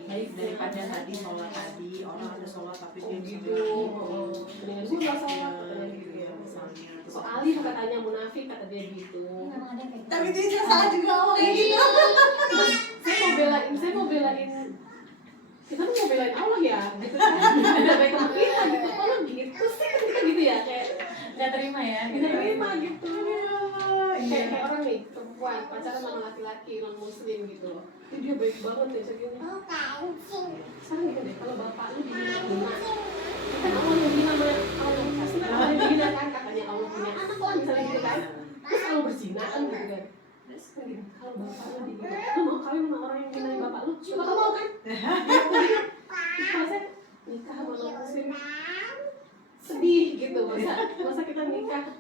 daripada tadi sholat tadi orang ada sholat tapi dia Gitu. Mendingan gue misalnya nggak sholat. katanya gitu. iya misalnya. Soalnya katanya munafik kata dia gitu. memang ada kayak Tapi dia salah juga oh kayak gitu. Saya mau belain kita tuh mau belain Allah ya gitu kan. Udah baik sama kita gitu. Kalau gitu sih kan kita gitu ya kayak nggak terima ya. kita terima gitu. Iya. Kayak orang nih perempuan pacaran sama laki-laki non muslim gitu loh. Ini dia baik banget ya segini. Sekarang gitu deh, kalau bapak lu dihina, kan Allah yang dihina sama Allah pasti kan Allah yang dihina kan katanya Allah punya anak lah misalnya gitu kan. Terus kalau berzina kan gitu kan. Terus kan gini, kalau bapak lu dihina, lu mau kawin sama orang yang hinain bapak lu? Coba kamu mau kan? Kalau saya nikah sama non muslim sedih gitu, masa kita nikah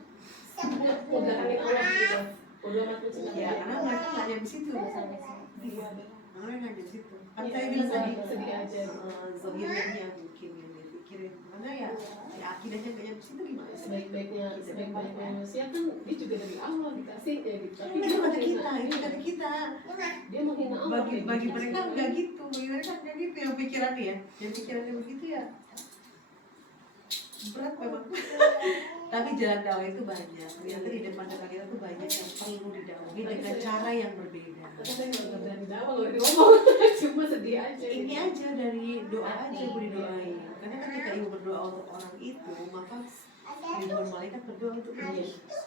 menggantungin Allah gitu. Bodoh amat lu cinta Ya karena mereka nggak nyampe situ. sampai sini. Iya. Mereka nggak nyampe situ. Kan saya bilang tadi sedih aja. zahirnya mungkin yang dia pikirin. Karena ya akidahnya nggak nyampe situ gimana? Sebaik-baiknya manusia kan dia juga dari Allah dikasih ya gitu. Tapi Ini kata kita, ini kata kita. dia menghina Allah. Bagi mereka nggak gitu, bagi mereka nggak gitu yang pikirannya ya, yang pikirannya begitu ya berat memang. Tapi jalan dakwah itu banyak. Ternyata di depan depan kita tuh banyak yang perlu didakwahi dengan cara yang berbeda. Saya nggak berani jawab kalau ngomong, cuma sedih aja. Ini aja dari doa aja ibu didoain. Karena ketika ibu berdoa untuk orang itu, maka ribuan malaikat berdoa untuk ibu.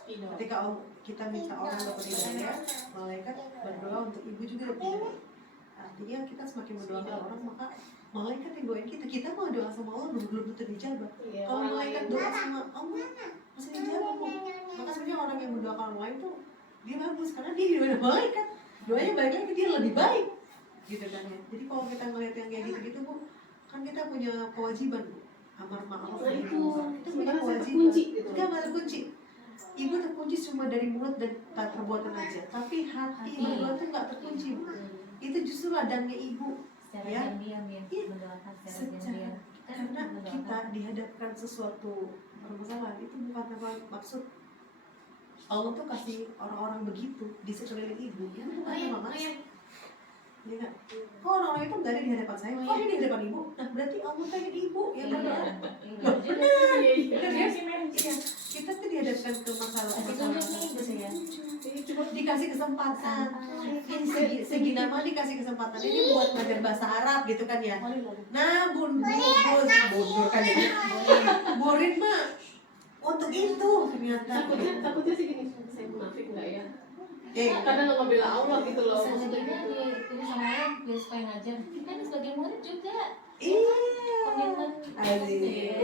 Ketika kita minta orang dapat hidayah, malaikat berdoa untuk ibu juga dapat hidayah. Artinya kita semakin berdoa ke orang, maka malaikat yang doain kita. Kita mau doa sama Allah belum tentu dijabah. Iya, Kalau orang malaikat lain. doa sama Allah masih dijabah kok. Maka sebenarnya orang yang mendoakan orang lain tuh dia bagus karena dia didoain malaikat. Doanya balik lagi ke dia lebih baik. Gitu kan ya. Jadi kalau kita ngeliat yang kayak gitu-gitu Bu, kan kita punya kewajiban Bu. Amar ma'ruf Nah, nahi itu munkar. Itu punya sebenarnya saya kewajiban. terkunci gitu. Enggak malah kunci. Ibu terkunci cuma dari mulut dan perbuatan aja, tapi hati berdua tuh nggak terkunci Bu. Itu justru ladangnya ibu. Secara Ya. diam-diam ya, Iya. mendoakan secara Secara diam-diam. Kan karena mendoakan. kita dihadapkan sesuatu permasalahan itu bukan tanpa maksud. Allah tuh kasih orang-orang begitu di sekeliling ibu, ya bukan tanpa maksud. Ya kan? Kok orang-orang itu nggak ada di hadapan saya, kok ada di hadapan ibu? Nah berarti Allah pengen ibu yang Iya, berdoa. iya juga. Iya, iya. Bener ya? Iya. Kita tuh dihadapkan ke Kasih masalah-masalah. tunjuk nih gitu ya. Cuma dikasih kesempatan. Segi nama dikasih kesempatan ini buat belajar bahasa Arab gitu kan ya. Nah, bun kan ya. Burin mah untuk itu ternyata. Takutnya sih gini, saya munafik nggak ya? Ya, Kadang nggak ngebela Allah gitu loh. Selanjutnya dia sama orang dia supaya ngajar. Kan sebagai murid juga iya. komitmen. Asik. Ya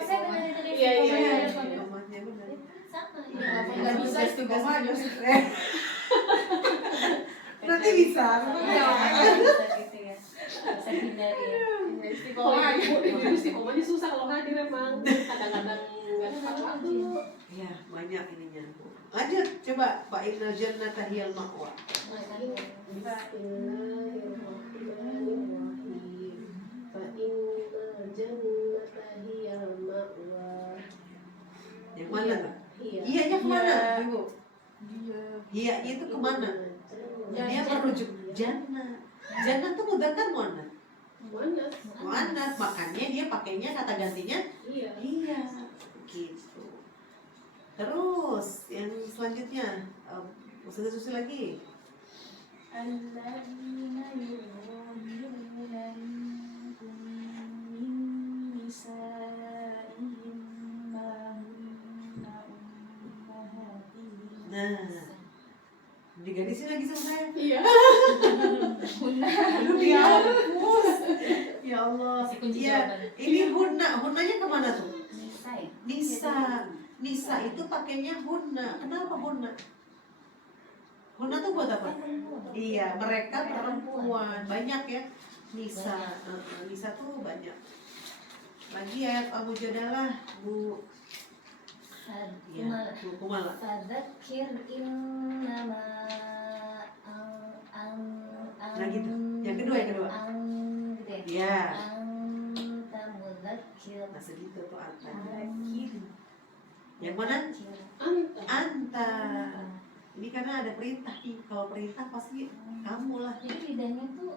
saya benar itu dia. Iya, iya, iya. Komitmennya benar. Sama. Nggak bisa tugas berarti bisa. Iya, bisa gitu ya. Bisa hindari ya. Kalau istiqomahnya susah kalau hadir emang. Kadang-kadang nggak tepat waktu. Iya, banyak ininya. Lanjut, coba Pak Ibnu Jannata hiyal ma'wa. Bismillahirrahmanirrahim. Fa inna jannata hiyal ma'wa. Yang mana tuh? Iya. Iyanya kemana, Iya. Ibu? Iyanya itu kemana? Dia merujuk jannah. Jannah tuh mudzakkar muannas. Muannas. Muannas, makanya dia pakainya kata gantinya Iya. iya. Gitu. Terus yang selanjutnya Ustazah Susi lagi. Alladzina yuzahiruna minkum min nisa'ihim ma hunna ummahatihim. Nah, digarisin lagi sama saya. Iya. Aduh dihapus. Ya Allah. Kasih kunci Iya, jawaban. ini hunanya kemana tuh? Nisa ya? Nisa. Nisa itu pakainya hunna. Kenapa hunna? Hunna tuh buat apa? Iya, mereka perempuan. Banyak ya. Nisa. Nisa tuh banyak. Lagi ya, Al-Mujadalah, Bu. Iya, Bu Kumala. Fadzakir innama Nah gitu. Yang kedua. gitu ya. Iya. Anta mudzakir. Nah segitu tuh anta. Yang mana? Anta. Anta. Ini karena ada perintah nih. Kalau perintah pasti kamu lah. Jadi lidahnya tuh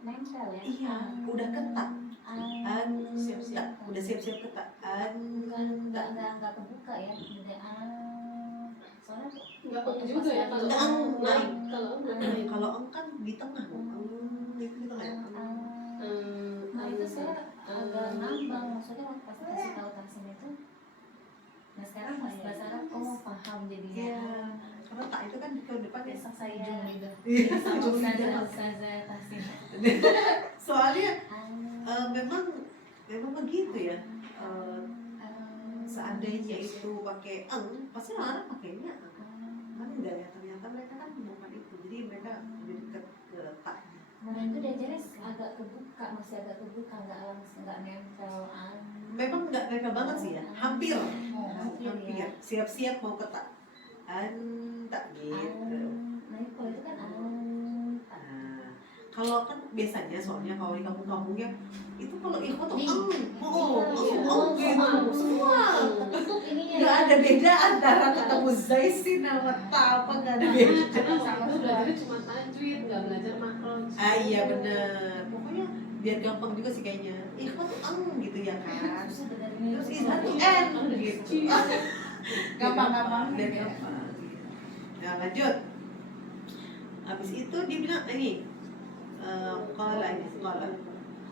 nempel ya. Iya, udah ketat. Siap-siap. Udah siap-siap ketat. Enggak kebuka ya. Lidah soalnya Nggak pengen juga ya kalau naik. Kalau eng kan di tengah, Bu. Itu di tengah ya. nah itu saya agak ngambang, maksudnya waktu pas kasih tahu Taksim itu. Nah sekarang pas bahasa Arab, oh paham jadinya. Iya. Karena tak itu kan ke depan ya. Besok saya Iya, sama ujung Ustazah lidah. Ustazah Taksim. Soalnya memang begitu ya. Seandainya itu pakai eng, pasti orang pakainya eng. Kan enggak ya, ternyata mereka kan bukan itu. Jadi mereka lebih dekat ke tak. Nah itu diajarnya agak kebuka, masih agak kebuka, nggak nempel. Memang enggak mereka banget sih ya. Hampir. Hampir ya. Siap-siap mau ke tak. Tak gitu. Nah kalau itu kan Nah, kalau kan biasanya soalnya kalau di kampung-kampungnya itu kalau ikhwan tuh Di- gitu semua. tutup ininya Nggak ya. ada beda antara ketemu Zaisin sama apa nggak ada beda. Karena sama itu belajarnya cuma tajwid, nggak belajar makhraj. Iya bener. Pokoknya biar gampang juga sih kayaknya. Ikhwan tuh gitu ya kan. Susah dengerin Terus itu. izhar tuh gitu. Gampang-gampang. Biar gampang. Nah lanjut. Habis itu dia bilang ini. Qala.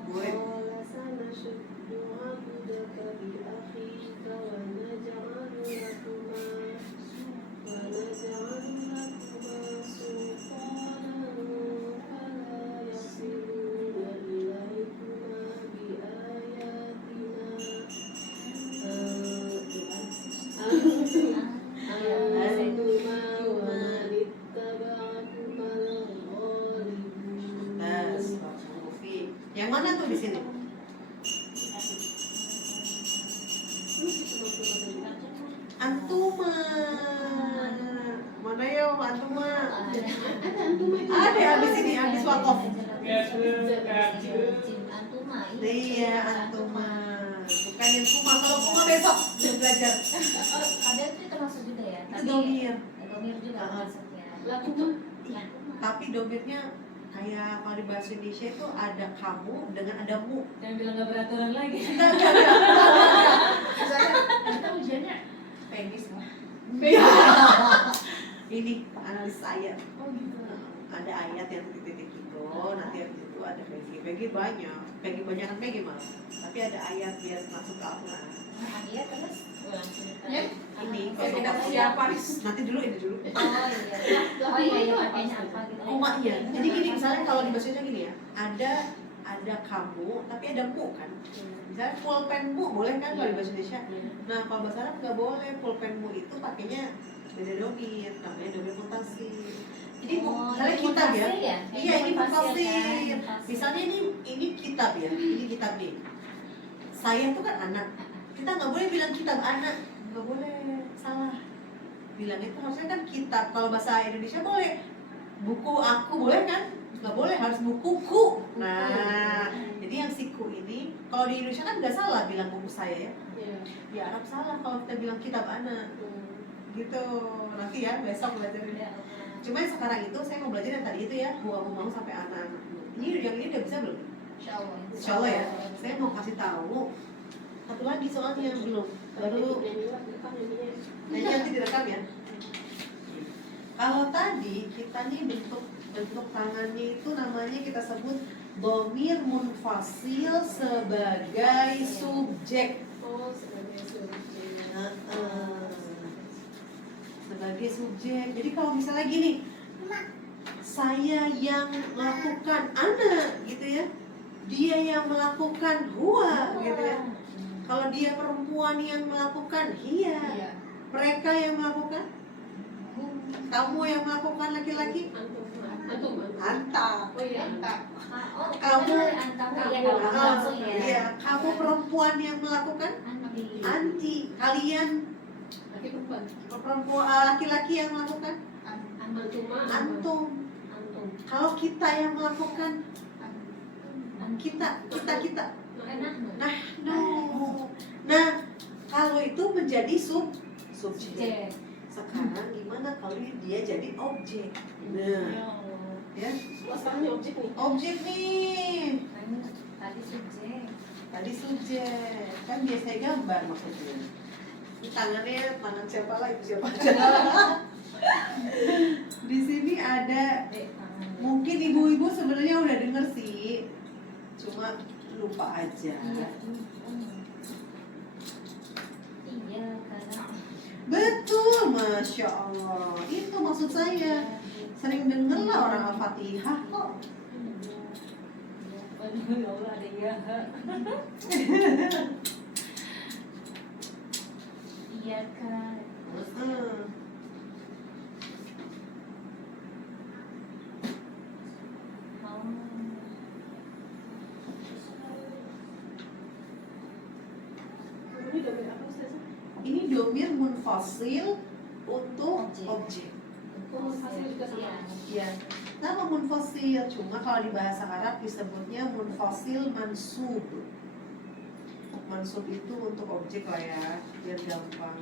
Buat. Qala sanashuddu 'abdaka bi akhika wa naj'alu lakuma sultanan fala yasiluna Fakof. Jin antuma. Iya, antuma. Bukan yang kuma. Kalau kuma besok udah belajar. Padahal itu termasuk juga ya. Itu domir. Domir juga Ah. maksudnya. Lakukan. Antuma. Tapi domirnya kayak kalau di bahasa Indonesia itu ada kamu dengan ada mu. Jangan bilang gak beraturan lagi. Enggak. Misalnya, Kita ujiannya penis lah. ini analis ayat. Oh gitu. Ada ayat yang titik-titik gitu. Nanti habis itu ada Peggy banyak. Peggy banyak kan Peggy malah. Tapi ada ayat biar masuk ke Al-Quran. Iya terus. Ya. Ini Kalau kalau siapa? nanti dulu ini dulu. Oh iya. Oh iya iya artinya apa gitu. Kuma iya. Jadi gini misalnya kalau di bahasa Indonesia gini ya, ada kamu tapi ada mu kan. Misalnya pulpenmu boleh kan kalau di bahasa Indonesia. Nah kalau bahasa Arab nggak boleh, pulpenmu itu pakainya beda domir, namanya domir mutasi. Jadi misalnya kitab ya, iya ini mutasi. Misalnya ini kitab ya, ini kitab nih. Saya tuh kan anak, kita nggak boleh bilang kitab anak, nggak boleh, salah. Bilangnya itu harusnya kan kitab. Kalau bahasa Indonesia boleh, buku aku boleh kan? Nggak boleh, harus bukuku. Nah, jadi yang siku ini, kalau di Indonesia kan nggak salah bilang buku saya ya. Iya. Di Arab salah kalau kita bilang kitab anak. Gitu, nanti ya besok belajarnya. Cuma yang sekarang itu saya mau belajar yang tadi itu ya, aku mau sampai anak-anak. Ini yang ini udah bisa belum? Insya Allah ya. Saya mau kasih tahu satu lagi soalnya yang belum. Baru nanti direkam ya. Kalau tadi kita nih bentuk tangannya itu namanya kita sebut dhamir munfasil sebagai subjek. Oh, sebagai subjek. Sebagai subjek. Jadi kalau misalnya gini, saya yang melakukan anak gitu ya, dia yang melakukan huwa gitu ya. Kalau dia perempuan yang melakukan hiya, mereka yang melakukan, kamu yang melakukan laki-laki, Antum. anta. Oh iya, anta. Kamu, Iya, kamu perempuan yang melakukan, anti. Kalian Laki perempuan. perempuan laki-laki yang melakukan, Antuma. antum. Kalau kita yang melakukan, kita. Nah, nah, kalau itu menjadi subjek. Sekarang gimana kalau dia jadi objek? Nah, ya, Oh, sekarang ini objek nih. objek nih. Tadi subjek. Tadi subjek. Kan biasanya gambar maksudnya. Ini tangan siapa lah, itu siapa aja. Di sini ada, mungkin ibu-ibu sebenarnya udah denger sih, cuma lupa aja. Iya, karena Betul, Masya Allah. Itu maksud saya. Sering denger lah orang Al-Fatihah kok. Aduh, ya Allah ada ya. iya kan. Ini domir apa Ustaz? Ini domir munfasil untuk objek. Oh, hasil juga sama. Ya, nama munfasil. Cuma kalau di bahasa Arab disebutnya munfasil mansub. Mansub itu untuk objek lah ya, biar gampang.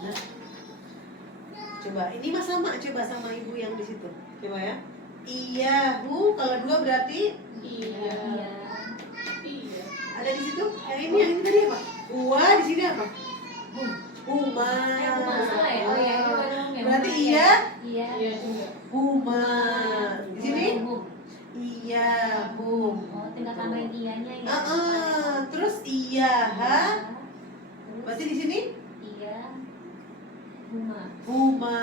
Nah, coba ini mah sama ibu yang di situ. Coba ya. Iyahu kalau dua berarti Iya. Iya. Iya. ada di situ. Yang ini tadi apa? Uwa di sini apa? Huma. Salah ya? Oh iya, ini baru yang Berarti huma iya. Iya. Iya juga. Huma. Di sini Hum. iya hum. Oh, tinggal tambahin iyanya ya. Terus iyaha. Terus Berarti di sini iya. Huma. huma.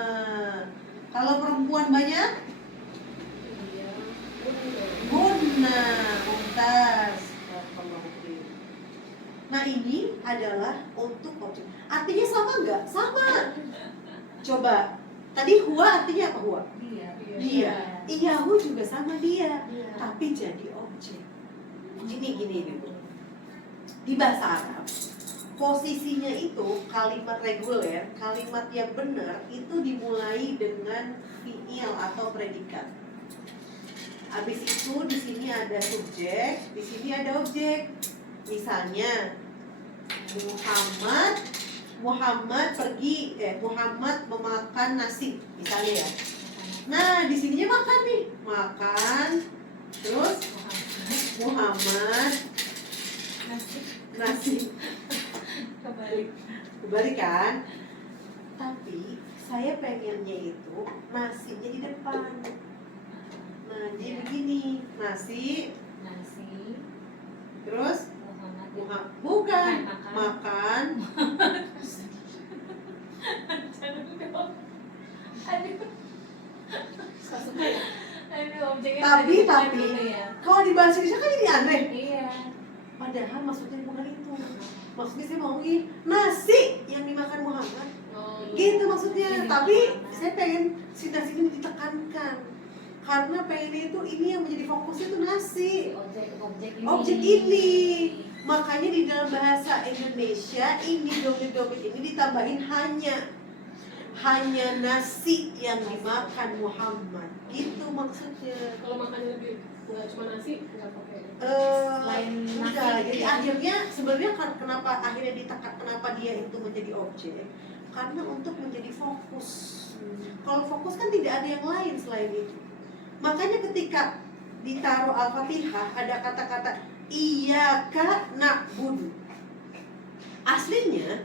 Kalau perempuan banyak Iya. hunna. Mumtaz. Nah ini adalah untuk objek. Artinya sama nggak? Sama. Coba, tadi huwa artinya apa huwa? Dia. Iyahu juga sama dia, tapi jadi objek. Gini dulu. Di bahasa Arab, posisinya itu kalimat reguler, kalimat yang benar itu dimulai dengan fiil atau predikat. Habis itu di sini ada subjek, di sini ada objek. Misalnya Muhammad memakan nasi, misalnya ya. Nah, di sininya makan nih, makan. Terus Muhammad nasi. Kembali kan? Tapi saya pengennya itu nasinya di depan. Nah, jadi begini, nasi. Terus bukan makan. Tapi kalau di bahasa Indonesia kan jadi aneh. Iya. Padahal maksudnya bukan itu. Maksudnya saya mau nasi yang dimakan Muhammad. Gitu maksudnya. Tapi saya pengen si nasi ini ditekankan. Karena pengen itu ini yang menjadi fokusnya itu nasi. Objek ini. Makanya di dalam bahasa Indonesia ini domir ini ditambahin hanya nasi yang dimakan Muhammad. Gitu maksudnya. Kalau makannya lebih nggak cuma nasi, nggak pakai. Enggak, jadi akhirnya sebenarnya kenapa akhirnya ditekan, kenapa dia itu menjadi objek? Karena untuk menjadi fokus. Kalau fokus kan tidak ada yang lain selain itu. Makanya ketika ditaruh Al-Fatihah ada kata-kata Iyyaka na'budu. Aslinya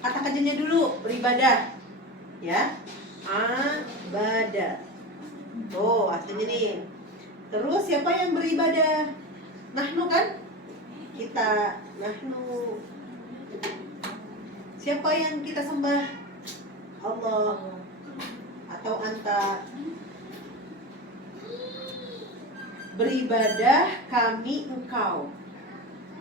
kata kerjanya dulu beribadah. Ya. Abadah. Oh, aslinya nih. Terus siapa yang beribadah? Nahnu kan? Kita, nahnu. Siapa yang kita sembah? Allah atau anta. Beribadah kami engkau.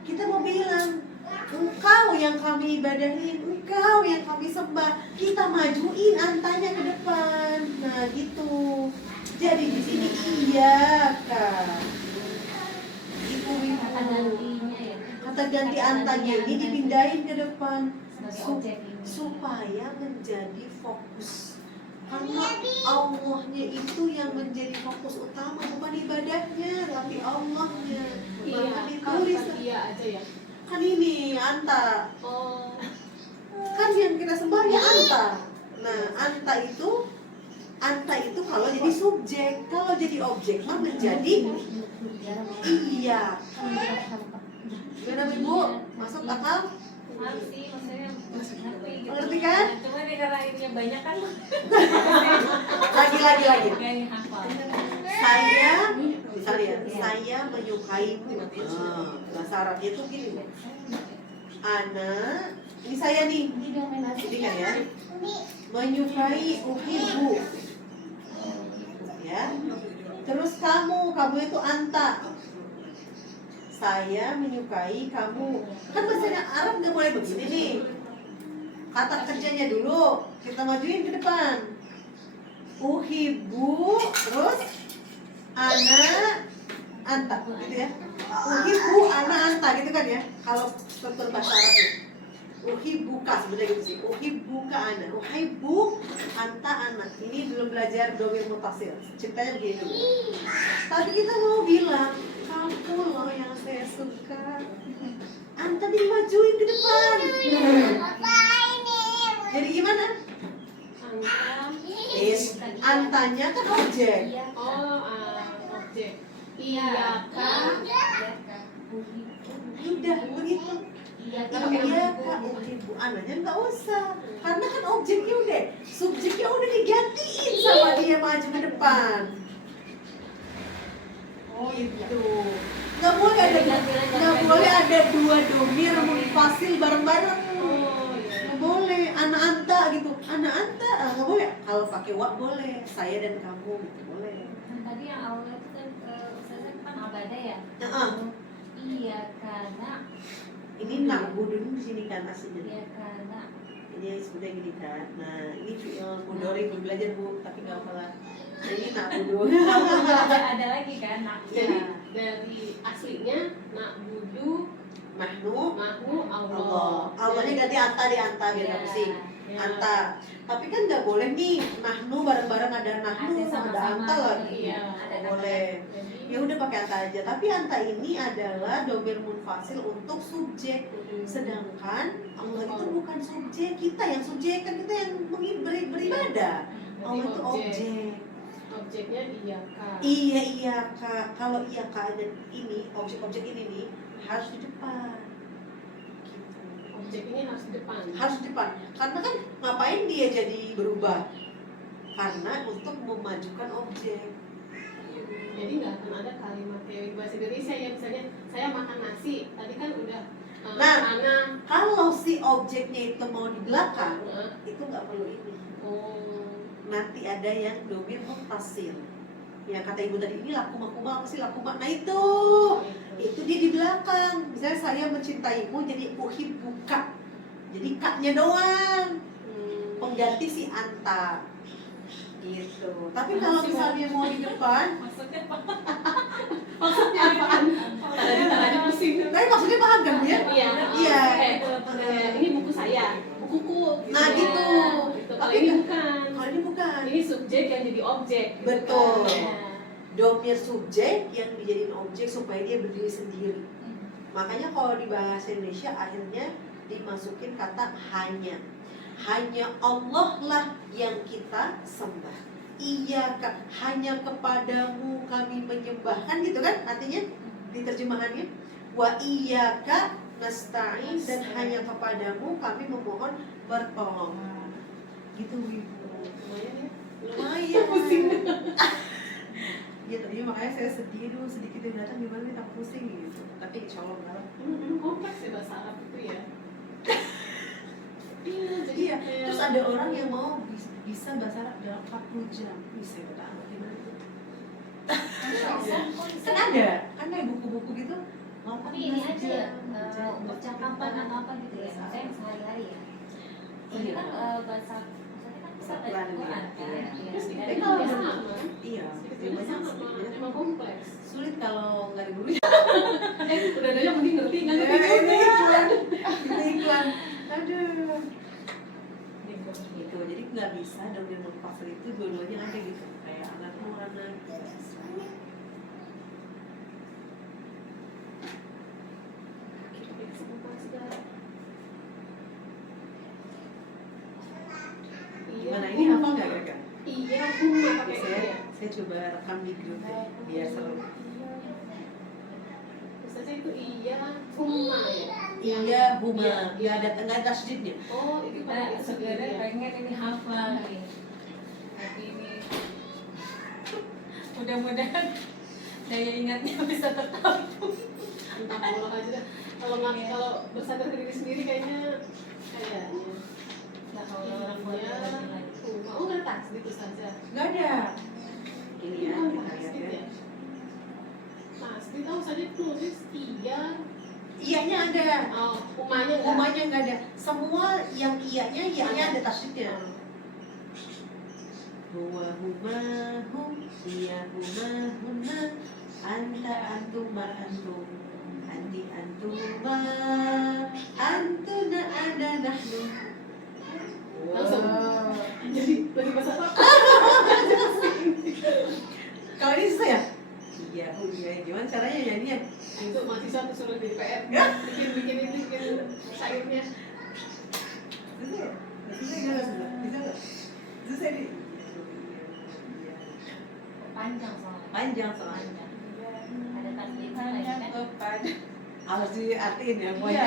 Kita mau bilang engkau yang kami ibadahin, engkau yang kami sembah. Kita majuin antanya ke depan. Nah, gitu. Jadi di sini iyyaka. Itu kata ganti antanya ini dipindahin ke depan supaya menjadi fokus. Karena Allahnya itu yang menjadi fokus utama, bukan ibadahnya, tapi Allahnya. Maka ditulis Iya aja ya. kan ini anta. Oh. Kan yang kita sembah ya anta. Nah, anta itu kalau jadi subjek, kalau jadi objek mah menjadi iya. Gimana Ibu? Masuk akal? Maaf sih, maksudnya ngerti gitu. Ngerti kan? Cuma nih karena ininya banyak kan. Lagi. Kayak hafal. Saya misalnya saya menyukaimu. Bahasa Arabnya itu gini. Ana, ini saya nih. Ini kan ya. Menyukai uhibbu. Ya. Terus kamu itu anta. Saya menyukai kamu. Kan bahasa Arab nggak boleh begini nih. Kata kerjanya dulu kita majuin ke depan. Uhibbu, terus ana anta, gitu ya. Uhibbu ana anta, gitu kan ya. Kalau tutur bahasa Arabnya. Uhibbuka sebenarnya gitu sih. Uhibbuka ana, uhibbu anta ana. Ini belum belajar domir mutasil. Ceritanya begini dulu. Tapi kita mau bilang kamu loh yang saya suka. Anta dimajuin ke depan. Jadi gimana? Antanya kan objek. Objek. Iyaka. Udah begitu. Iya kak, uhibbu ananya nggak usah. Karena kan objeknya udah, subjeknya udah digantiin sama dia maju ke depan. Oh itu. Nggak boleh ada dua domir munfasil bareng-bareng. Nggak boleh, anak anta gitu. Anak anta nggak boleh. Kalau pakai wa boleh, saya dan kamu gitu boleh. Tadi yang awalnya itu kan Ustazah kan abada ya. Iya karena Ini na'budu di sini kan aslinya. iya karena Ini sudah gini kan. Nah, ini fi'il mudhari belum belajar Bu, tapi nggak apa-apa. Nah, ini na'budu. ada lagi kan nak Jadi dari aslinya na'budu Mahnu mahnu Allah. Allah. Allahnya ganti anta di anta biar Iya. nggak pusing. Ya. Anta. Tapi kan nggak boleh nih mahnu bareng-bareng ada nahnu Ada ada sama-sama anta lagi. Iya. Nggak boleh. Jadi Ya udah pakai anta aja. Tapi anta ini adalah domir munfasil untuk subjek. Sedangkan Allah itu bukan subjek, kita yang subjek, kan kita yang beribadah. Allah itu objek. objeknya iya kak. Iya iya kak. Kalau iya kak dan ini objek-objek ini nih harus di depan. Gitu. Objek ini harus di depan. Harus di depan. Karena kan ngapain dia jadi berubah? Karena untuk memajukan objek. Jadi nggak akan ada kalimat kayak bahasa Indonesia ya, misalnya saya makan nasi, tadi kan udah Nah, ana. Kalau si objeknya itu mau di belakang, Nah, itu nggak perlu ini. oh, Nanti ada yang domir muttasil. Ya kata ibu tadi ini lakuma apa sih lakuma? Nah itu dia di belakang. Misalnya saya mencintaimu jadi uhibbuka. Jadi kaknya doang. Pengganti si anta. Gitu. Tapi kalau misalnya mau di depan, maksudnya apa? maksudnya apaan? Tadi pusing. tapi maksudnya paham kan ya? Iya. Iya. Ini buku saya, bukuku. Nah, gitu. Gitu. Kalau Tapi ini kan- bukan. Kalau ini bukan. Ini subjek yang jadi objek. Betul. Iya. Domir subjek yang dijadiin objek supaya dia berdiri sendiri. Makanya kalau di bahasa Indonesia akhirnya dimasukin kata hanya. Hanya Allah lah yang kita sembah. Iya kak, hanya kepadamu kami menyembah, kan gitu kan artinya di terjemahannya. Wa iyyaka nasta'in, dan hanya kepadamu kami memohon bertolong. Gitu ibu. Lumayan ya. Lumayan. Pusing. Ya tadi makanya saya sedih dulu sedikit yang datang gimana nih tak pusing gitu. Tapi insya Allah enggak lah. Kompleks ya bahasa Arab itu ya. Iya, jadi Iya. kayak- Terus ada orang yang mau bisa bahasa Arab dalam 40 jam. Bisa kata Allah gimana itu? Kan ada, kan ada buku-buku gitu. Mau tapi ini 14 aja ya jam. percakapan atau apa gitu ya saya yang sehari-hari ya ini Iya. kan bahasa maksudnya kan bisa baca Quran, Quran kan iya. iya. Terus Dan kita itu kalau biasa. sama, Iya. sedikit banyak sama, emang kompleks. Sulit kalau nggak ada guru. Udah yang mending ngerti nggak ngerti Ini juga. iklan, ini iklan. Aduh. Gitu. Jadi nggak bisa domir munfasil itu dua-duanya ada gitu. Kayak anakmu anak. Gimana ini apa nggak kira-kira? Iya, huma pakai Saya coba rekam di grup deh, biar seru. Misalnya itu iya, huma ya. Iya, huma. Iya. Nggak ada tasdidnya. Oh, itu Kita pakai sebenarnya ya. pengen ini hafal nih. Tapi ini mudah-mudahan daya ingatnya bisa tetap. Entah Allah aja dah. Kalau nggak kalau bersandar ke diri sendiri kayaknya. Nah, kalau orang Iya. Oh, nggak tasdid itu saja. Nggak ada. Ini ya, Bukan kita lihat tasdid ya. ya. Tasdid tahu saja tulis iya. Iyanya ada. Oh, humanya nggak. Humanya nggak ada. Semua yang iyanya ada tasdidnya. Huwa huma hum, iya huma huna, anta antuma antum, anti antuma, antuna ada nahnu. Langsung. Wow. Jadi lagi bahasa apa? Kalau ini susah ya? Iya, iya. Gimana caranya nyanyinya? Itu mahasiswa tuh suruh jadi PR. Bikin ini, bikin sayurnya. Susah ya? Susah nggak? Bisa nggak? Susah nih. panjang soalnya Panjang soalnya. ada tasbihnya lagi kan Harus diartiin ya, Iya. pokoknya.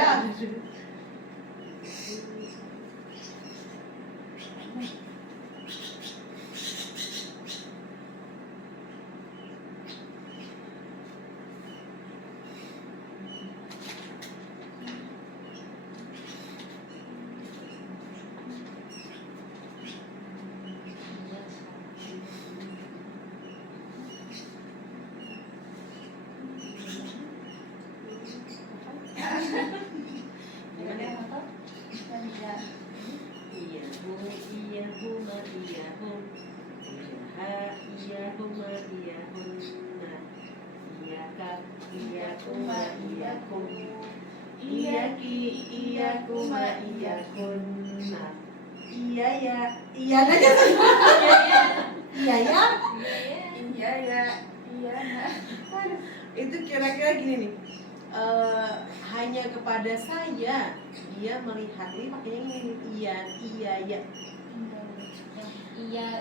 iyakum wa iyakum. Iyaki iyakum wa iyakun. Nah, iya ya, iya aja. Iya ya. Iya ya, iya nah. Itu kira-kira gini nih. Hanya kepada saya dia melihat, ini pakainya ini iya ya. Iya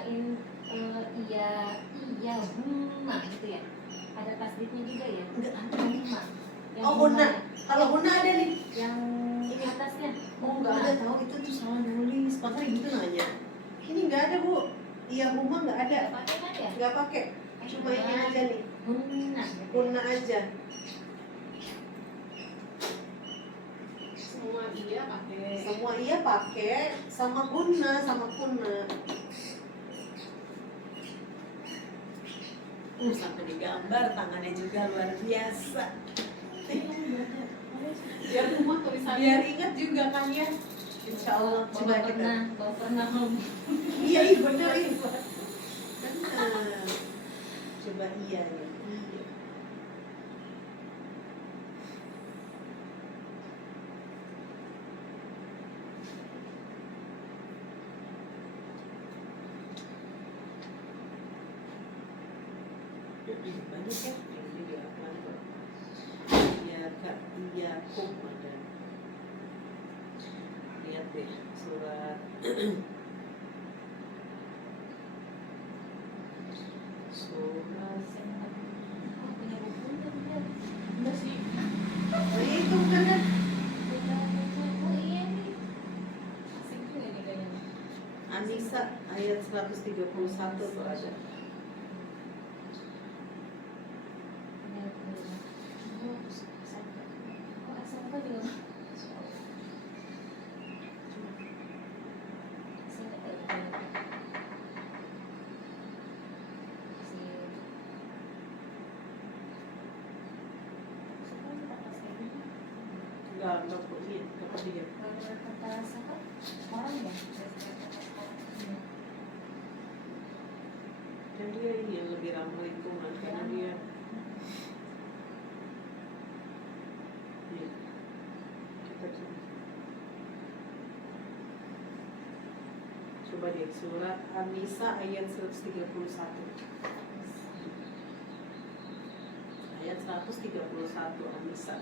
huma gitu ya. Ada tasdidnya juga ya. Enggak ada. Huma. Yang Oh huna, humanya. kalau huna ada nih. Yang atasnya. Oh enggak ada, tahu itu tuh salah nulis. Makanya gitu nanya. Ini enggak ada bu. Iya huma enggak ada. Nggak pakai kan ya? Enggak pakai. Cuma ini aja nih. Huna. Huna aja. Semua iya pakai. Semua iya pakai sama huna sama kuna. Sampai digambar tangannya juga luar biasa. Biar rumah tulisannya. Biar ingat juga kan ya. Insya Allah coba kita. Kalau pernah ngomong. Iya benar iya. Benar. Coba iya ya. Iya. Banyak ya ini dia apa? Iya kak, iya kum ada. Lihat deh surat surat. Punya buku kan dia. Enggak sih. Nah, itu kan kan Oh iya nih. Asik juga nih kayaknya. An-Nisa ayat 131 tuh ada. Oh, SMK juga. Enggak punya, enggak punya. Orang ya? Dan dia ini yang lebih ramah lingkungan karena dia kita coba deh surat An-Nisa ayat 131. Ayat 131 An-Nisa.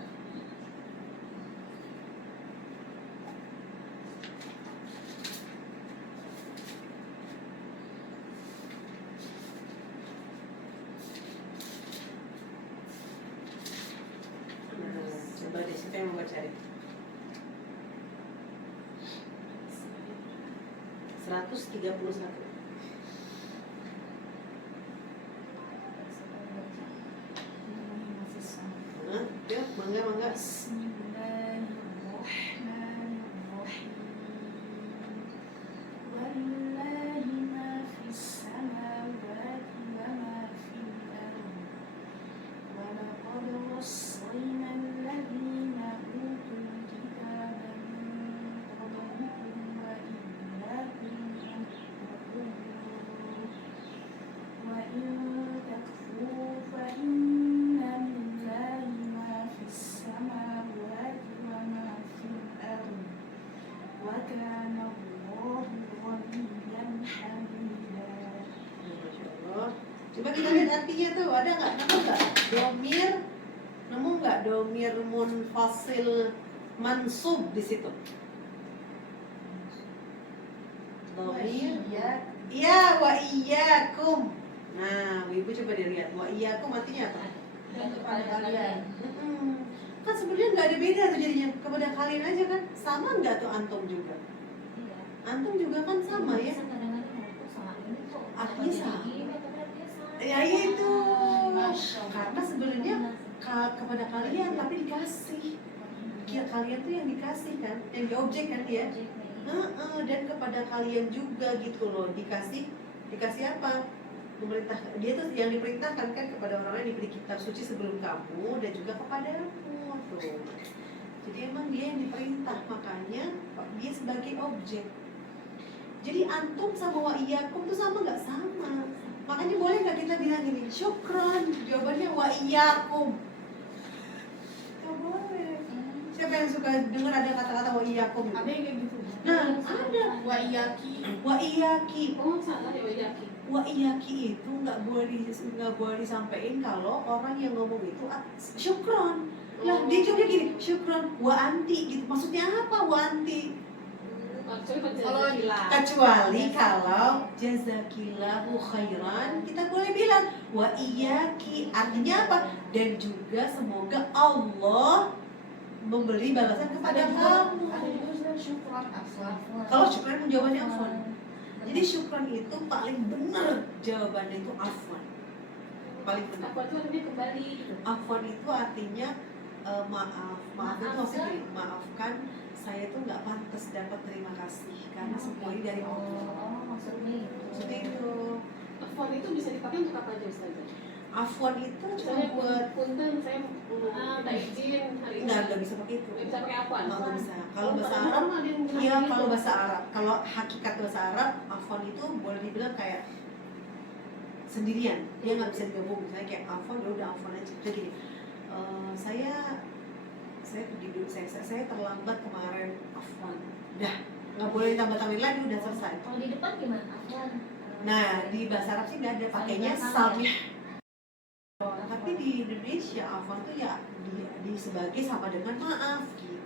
Coba deh, siapa yang mau cari? 131. Hah? Yuk, mangga. Bismillahirrahmanirrahim. Walillahi ma fis samawati wa ma fil ardh. Wa laqad wassayna alladhina utul kitaba min qablikum wa iyyakum an taqulu wa in takfuru fa inna lillahi ma fis samawati wa ma fil ardh wa kana Allahu ghaniyyan hamida. Masya Allah. Coba kita lihat artinya tuh, ada nggak? Nemu nggak? Domir, nemu nggak? Domir munfasil mansub di situ. Domir. Iya, wa iyyakum. Nah, ibu coba dilihat. Wa iyyakum artinya apa? Dan kepada kalian. Kan sebenarnya nggak ada beda tuh jadinya. Kepada kalian aja kan. Sama nggak tuh antum juga? Iya. Antum juga kan sama ya? Kadang-kadang aku sama ini kok. Artinya sama. Gini, padahal dia sama. Ya itu. Masya Allah. Karena sebenarnya kepada kalian tapi dikasih. Kira kalian tuh yang dikasih kan, yang diobjek kan ya. Dan kepada kalian juga gitu loh, dikasih apa? Pemerintah, dia tuh yang diperintahkan kan kepada orang lain, diberi kitab suci sebelum kamu dan juga kepadamu tuh. Jadi emang dia yang diperintah, makanya dia sebagai objek. Jadi antum sama wa iyyakum tuh sama nggak? Sama. Makanya boleh nggak kita bilang ini syukron? Jawabannya wa iyyakum. nggak boleh. Siapa yang suka dengar ada kata-kata wa iyyakum? Ada yang kayak gitu. Nah, ada. Wa iyaki. Wa iyyaki. Oh, salah ya wa iyaki. Wa iyyaki itu nggak boleh disampaikan kalau orang yang ngomong itu syukron. Lah dia juga gini, syukron wa anti gitu. Maksudnya apa wa anti? Kecuali kalau jazakillahu khairan kita boleh bilang wa iyyaki, artinya apa? Dan juga semoga Allah memberi balasan kepada kamu. Ada juga syukran afwan. Kalau syukran jawabannya afwan. Jadi syukran itu paling benar jawabannya itu afwan. Paling benar. Afwan itu artinya kembali gitu. Afwan itu artinya maaf itu maksudnya gini, maafkan saya tuh nggak pantas dapat terima kasih karena semuanya dari Allah. Oh, maksudnya itu. Maksudnya itu. Afwan itu bisa dipakai untuk apa aja Ustazah? Afwan itu cuma Misalnya buat punten saya minta izin hari ini. nggak bisa pakai itu. Nggak bisa pakai afwan. Nggak bisa. Kalau Oh, bahasa padahal Arab, ada yang bilang iya gitu. kalau bahasa Arab, kalau hakikat bahasa Arab, afwan itu boleh dibilang kayak sendirian, dia nggak bisa digabung. Misalnya kayak afwan, ya udah afwan aja. Jadi gini, saya pergi dulu, saya terlambat kemarin, afwan. Dah, nggak boleh ditambah-tambahin lagi, udah selesai. Kalau di depan gimana? Afwan. Nah, di bahasa Arab sih nggak ada, pakainya samih. Tapi di Indonesia afwan tuh ya di sebagai sama dengan maaf gitu.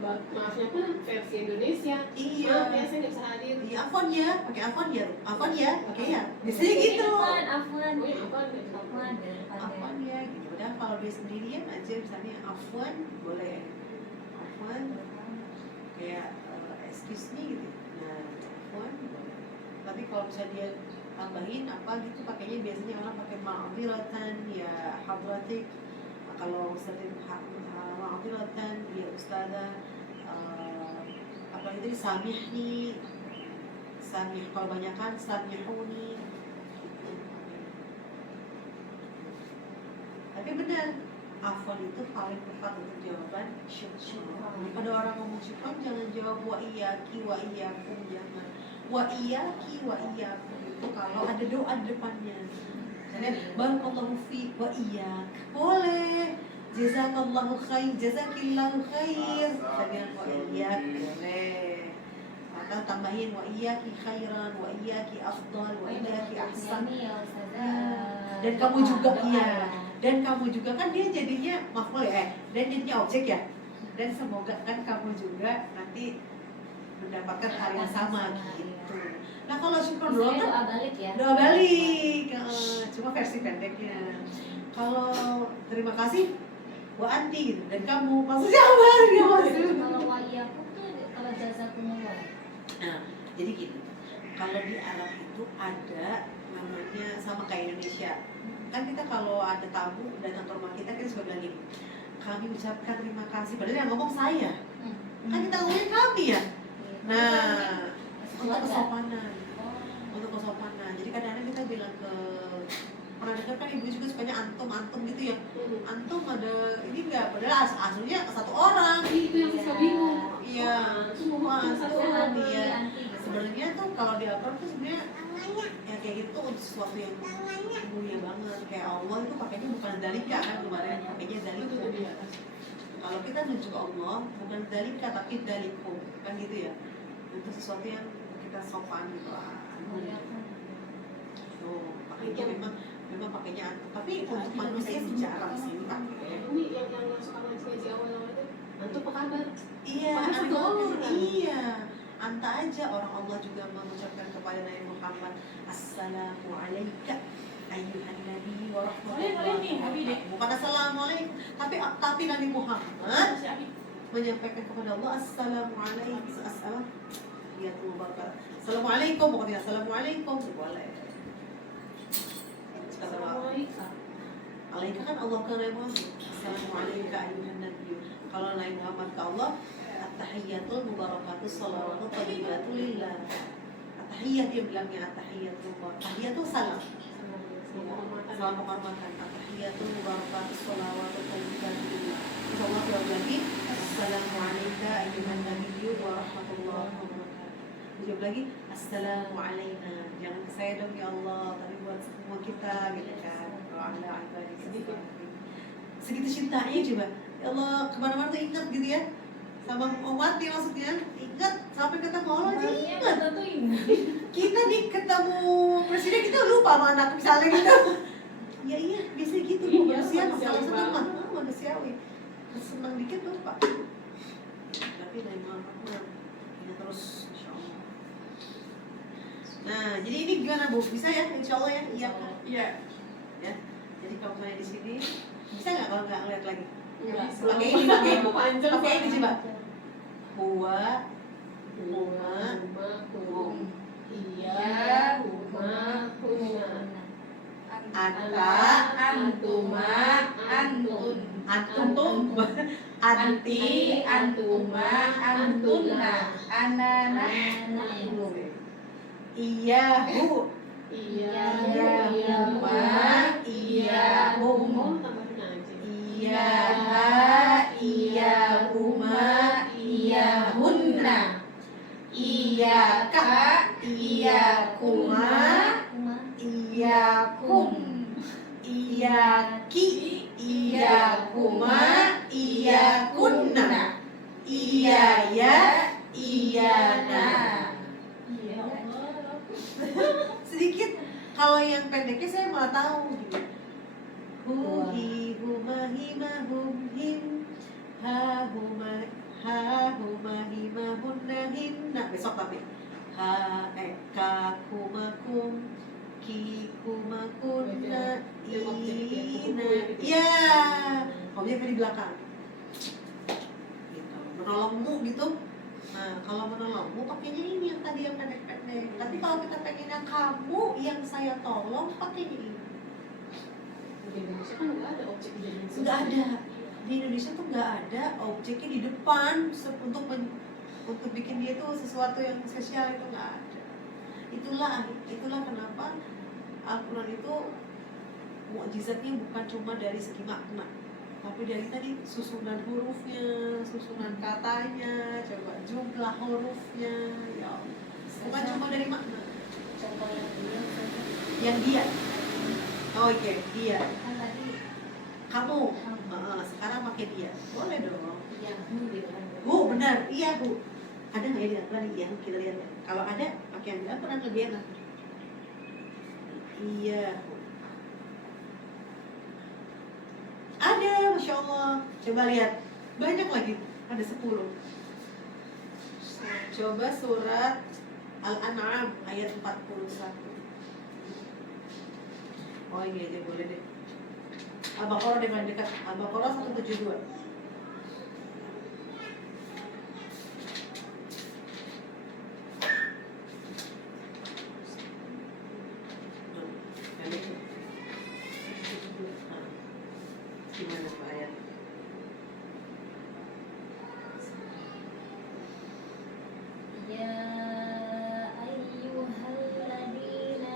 Maafnya pun versi Indonesia. Iya. Maaf ya, saya nggak bisa hadir. Iya, afwan ya, pakai afwan ya, pakai ya. Biasanya Di gitu. depan, afwan. Oh ya, afwan. Afwan di depan. Afwan ya, gitu. Dan kalau dia sendirian aja, misalnya afwan boleh, afwan kayak excuse me gitu. Nah, afwan boleh. Tapi kalau misalnya dia tambahin apa gitu, pakainya biasanya orang pakai ma'adziratan ya hadratik. Kalau ustadzin ma'adziratan ya ustadzah, apa itu samihni, samih kalau banyakan samihuni. Tapi benar, afwan itu paling tepat untuk jawaban syukran. Pada orang ngomong syukran jangan jawab wa iyyaki wa iyyakum, jangan. Wa iyyaki wa iyyakum itu kalau ada doa di depannya. Misalnya barakallahu fi wa iyyak. Boleh. Jazakallahu khair, jazakillahu khair. Dengan wa iyyak boleh. Atau tambahin wa iyyaki khairan, wa iyyaki afdal, wa iyyaki ahsan. Dan kamu juga iya. Dan kamu juga kan dia jadinya maf'ul ya, dan jadinya objek ya. Dan semoga kan kamu juga nanti mendapatkan hal yang sama gitu. Nah kalau syukur doang kan doa balik ya. doa balik, cuma versi pendeknya. Kalau terima kasih, wa anti gitu. Dan kamu maksudnya apa? Dia maksud. Kalau wayakum tuh kalau jazakumullah. Nah jadi gini, kalau di Arab itu ada namanya sama kayak Indonesia. Kan kita kalau ada tamu datang ke rumah kita suka bilang gini, kami ucapkan terima kasih, padahal yang ngomong saya. Kan kita ngomongin kami ya. Nah, untuk kesopanan. Untuk kesopanan. Jadi kadang-kadang kita bilang ke, pernah dengar kan ibu juga sukanya antum gitu ya. Antum ada ini enggak, padahal aslinya satu orang. Itu yang suka bingung. Iya. Itu mau satu orang. Iya. Sebenarnya tuh kalau di Arab tuh sebenarnya ya kayak gitu untuk sesuatu yang mulia banget. Kayak Allah itu pakainya bukan dalika kan kemarin, pakainya dalikum. Kalau kita nunjuk Allah bukan dalika tapi dalikum kan gitu ya. Untuk sesuatu yang kita sopan gitu lah. Tuh, pakainya memang pakainya tapi untuk manusia sih jarang sih pakai. Ini yang suka ngaji awal-awal itu antum apa kabar? Iya, Padahal satu orang. iya. Anta aja orang Allah juga mengucapkan kepada Nabi Muhammad, Assalamu alayka ayyuhan nabi wa rahmatullahi. Bukan assalamualaikum, tapi Nabi Muhammad menyampaikan kepada Allah assalamualaikum, assalamualaikum, pokoknya assalamualaikum boleh. Assalamualaikum. Alaika kan Allah ke Nabi Muhammad, assalamualaikum ayyuhan nabi. Kalau Nabi Muhammad ke Allah, at-tahiyyatul mubarakatus shalawatut thayyibatul lillah. At-tahiyyat dia bilangnya at-tahiyyatul mubarakatus salam. Salam penghormatan. At-tahiyyatul mubarakatus shalawatut thayyibatul lillah. Insyaallah dia lagi assalamualaikum ayyuhan nabiyyu wa rahmatullahi wa barakatuh. Dijawab lagi assalamu alayna. Jangan ke saya dong ya Allah, tapi buat semua kita gitu kan. Wa ala ibadihi. segitu cintanya coba. Ya Allah, kemana-mana tuh ingat gitu ya, sama umatnya maksudnya, ingat sampai ketemu Allah aja Harusnya ingat. kita tuh ingat. Kita nih ketemu presiden kita lupa sama anak misalnya gitu. Ya iya, biasanya gitu Bu. Iya, Manusia manusiawi kalau senang mah banget. manusiawi. Senang dikit lupa. Tapi memang ini terus insya Allah. Nah, jadi ini gimana Bu? Bisa ya? Insya Allah ya? Iya kan? Iya. Ya. Jadi kalau misalnya di sini bisa nggak kalau nggak ngeliat lagi? Enggak. Pakai ini, pakai ini. Panjang Pakai ini banget. coba. Huwa, huma, hum. Iya, huma, humna. anta, Antuma, antun. antum, anti, antuma, antuna. Anana, iyahu, Iya, iyahuma, iyahum, Oh, tambahin aja. iyaha, iyahuma, iyahunna, iyaka, iyakuma, iyakum, iyaki, iyakuma, iyakunna, iyaya, iyana. Iya, Allah. Sedikit kalau yang pendeknya saya malah tahu gitu. Huhi, huma, hima, hum, him, ha, huma, hima, hunna, hinna. Besok tapi ha, ka, kuma, kum, ki, kuma, kunna, ina. Iya, objeknya di belakang. Gitu. Menolongmu gitu. Nah, kalau menolongmu pakainya ini yang tadi yang pendek-pendek. Tapi kalau kita pengennya kamu yang saya tolong, pakainya ini. Di Indonesia kan nggak ada objek kejadian sosial. Nggak ada. Di Indonesia tuh nggak ada objeknya di depan untuk bikin dia tuh sesuatu yang spesial, itu nggak ada. Itulah kenapa Al-Quran itu mukjizatnya bukan cuma dari segi makna, tapi dari tadi susunan hurufnya, susunan katanya, coba jumlah hurufnya, ya Allah. Bukan cuma dari makna. Contoh yang dia Yang dia, oh iya, dia, kan tadi kamu, sekarang pakai dia, boleh dong. yang gitu kan. Benar, iya Bu. Ada nggak ya di Al-Quran iya kita lihat ya. Kalau ada pakai yang dia pernah lebih enak. Iya. Ada, Masya Allah. Coba lihat, banyak lagi, ada 10. Coba surat Al-An'am ayat 41. Oh ini aja boleh deh. Al-Baqarah deh paling dekat. Al-Baqarah 172. Gimana Pak ayat? Ya ayyuhalladzina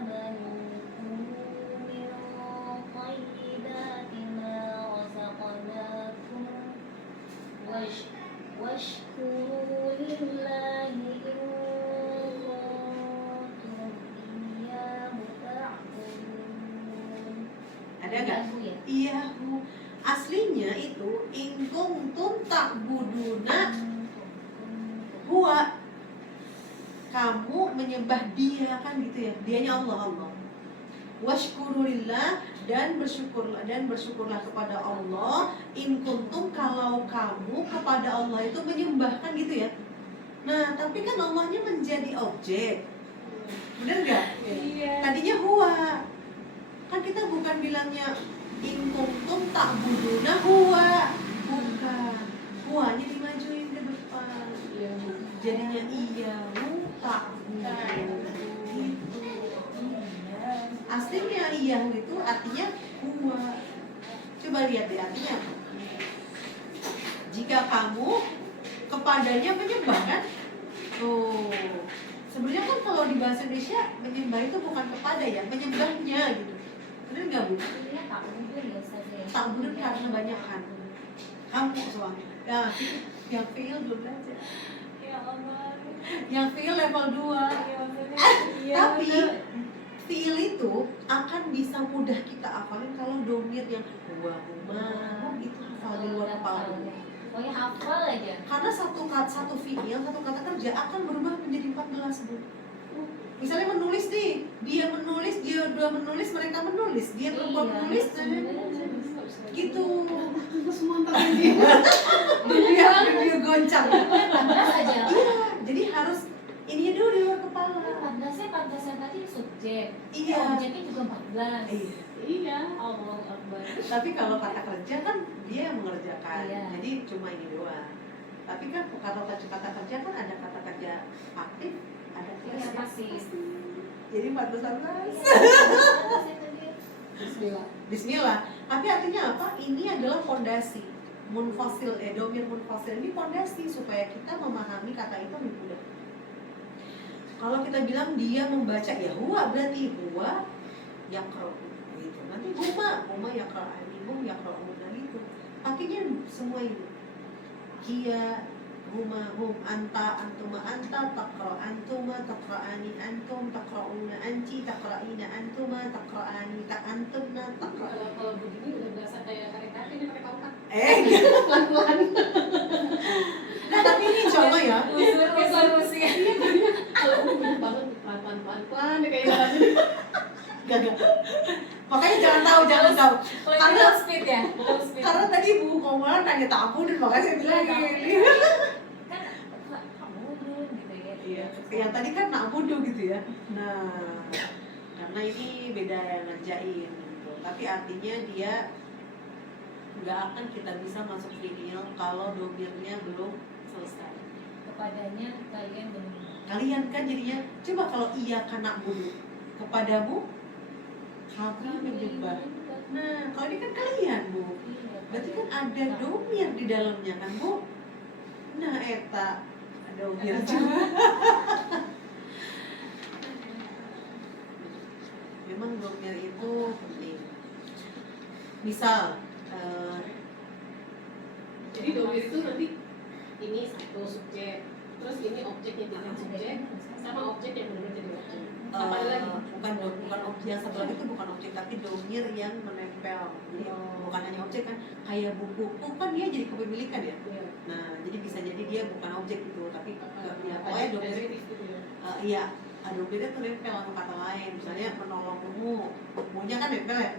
amanu kulu min thayyibati ma razaqnakum washkuru lillahi in kuntum iyyahu ta'budun. Ada nggak? Bu ya? Iya Bu. Aslinya itu in kuntum ta'buduna huwa, kamu menyembah dia kan gitu ya, dianya Allah. Washkurulillah, dan bersyukurlah kepada Allah. In kuntum, kalau kamu kepada Allah itu menyembah kan gitu ya. Nah tapi kan Allahnya menjadi objek, bener nggak? Iya. Tadinya huwa, kan kita bukan bilangnya in kuntum ta'buduna huwa, bukan. Huwanya dimajuin ke depan, Iya, Bu. jadinya iyahu ta'budun gitu. Aslinya iyahu itu artinya huwa. Coba lihat deh artinya apa. Jika kamu kepadanya menyembah kan. Tuh, sebenarnya kan kalau di bahasa Indonesia menyembah itu bukan kepada ya, menyembahnya gitu. Bener nggak Bu? Iya, ta'budun ya Ustaz ya. Ta'budun karena banyak kan. Kamu soalnya. Ya, yang fiil belum belajar. Ya Allah. Yang fiil level 2. Iya, maksudnya. Iya, Tapi bener. fiil itu akan bisa mudah kita hafalin kalau domir yang huwa, huma, hum itu hafal di luar kepala dulu. Pokoknya hafal aja. Karena satu fiil, satu kata kerja akan berubah menjadi 14 Bu. Misalnya menulis nih, dia menulis, dia dua menulis, mereka menulis, dia perempuan menulis, gitu. Semua ntar lagi. Dunia goncang. 14 aja. Iya, jadi harus ini dulu di luar kepala. 14 yang tadi subjek. Iya. Objeknya juga 14. Iya. Iya. Allah Akbar. Tapi kalau kata kerja kan dia yang mengerjakan, Iya. jadi cuma ini doang. Tapi kan kalau kata kerja kan ada kata kerja aktif, ada Iya, pasif. Jadi 14. Bismillah. Bismillah. Tapi artinya apa? Ini adalah fondasi. Munfasil, domir munfasil ini fondasi supaya kita memahami kata itu lebih mudah. Kalau kita bilang dia membaca, ya huwa berarti huwa yaqra gitu. Nanti huma yaqra'ani, hum yaqra'una gitu. Pakainya semua ini. Hiya, huma, hum, anta, antuma, anta, taqra, antuma, taqra'ani, antum, taqra'una, anti, taqra'ina, antuma, taqra'ani, antumna, taqra'ana. Kalau begini udah berasa kayak karya-karya ini pakai tongkat. Pelan-pelan. Nah, tapi ini contoh ya. Usur-usur Kalau aku bener banget pelan-pelan kayak jalan. Gak. Makanya jangan tahu. Karena low speed ya, low speed. Karena tadi Bu Komar nanya tak aku dan makanya saya bilang gini. Kan kamu gitu ya. Iya. Yang tadi kan nak bodoh gitu ya. Nah, karena ini beda yang ngerjain gitu. Tapi artinya dia nggak akan kita bisa masuk fiil kalau domirnya belum selesai. Kepadanya kalian benar. Kalian kan jadinya coba kalau iya karena bodoh kepadamu kami menyembah. Nah, kalau ini kan kalian Bu. Berarti kan ada domir di dalamnya kan Bu. Nah, eta ada domir juga. Memang domir itu penting. Misal Jadi domir itu nanti ini satu subjek, terus ini objek yang jadi subjek, sama objek yang benar-benar jadi objek. Apa ada lagi? bukan objek yang sebelah itu bukan objek tapi domir yang menempel. Jadi bukan hanya objek kan, kayak buku kan dia jadi kepemilikan ya. Iya. Nah, jadi bisa jadi dia bukan objek itu tapi ya pokoknya domir Adjektif gitu ya. iya, domirnya tuh nempel sama kata lain. Misalnya menolongmu, bukunya kan nempel ya.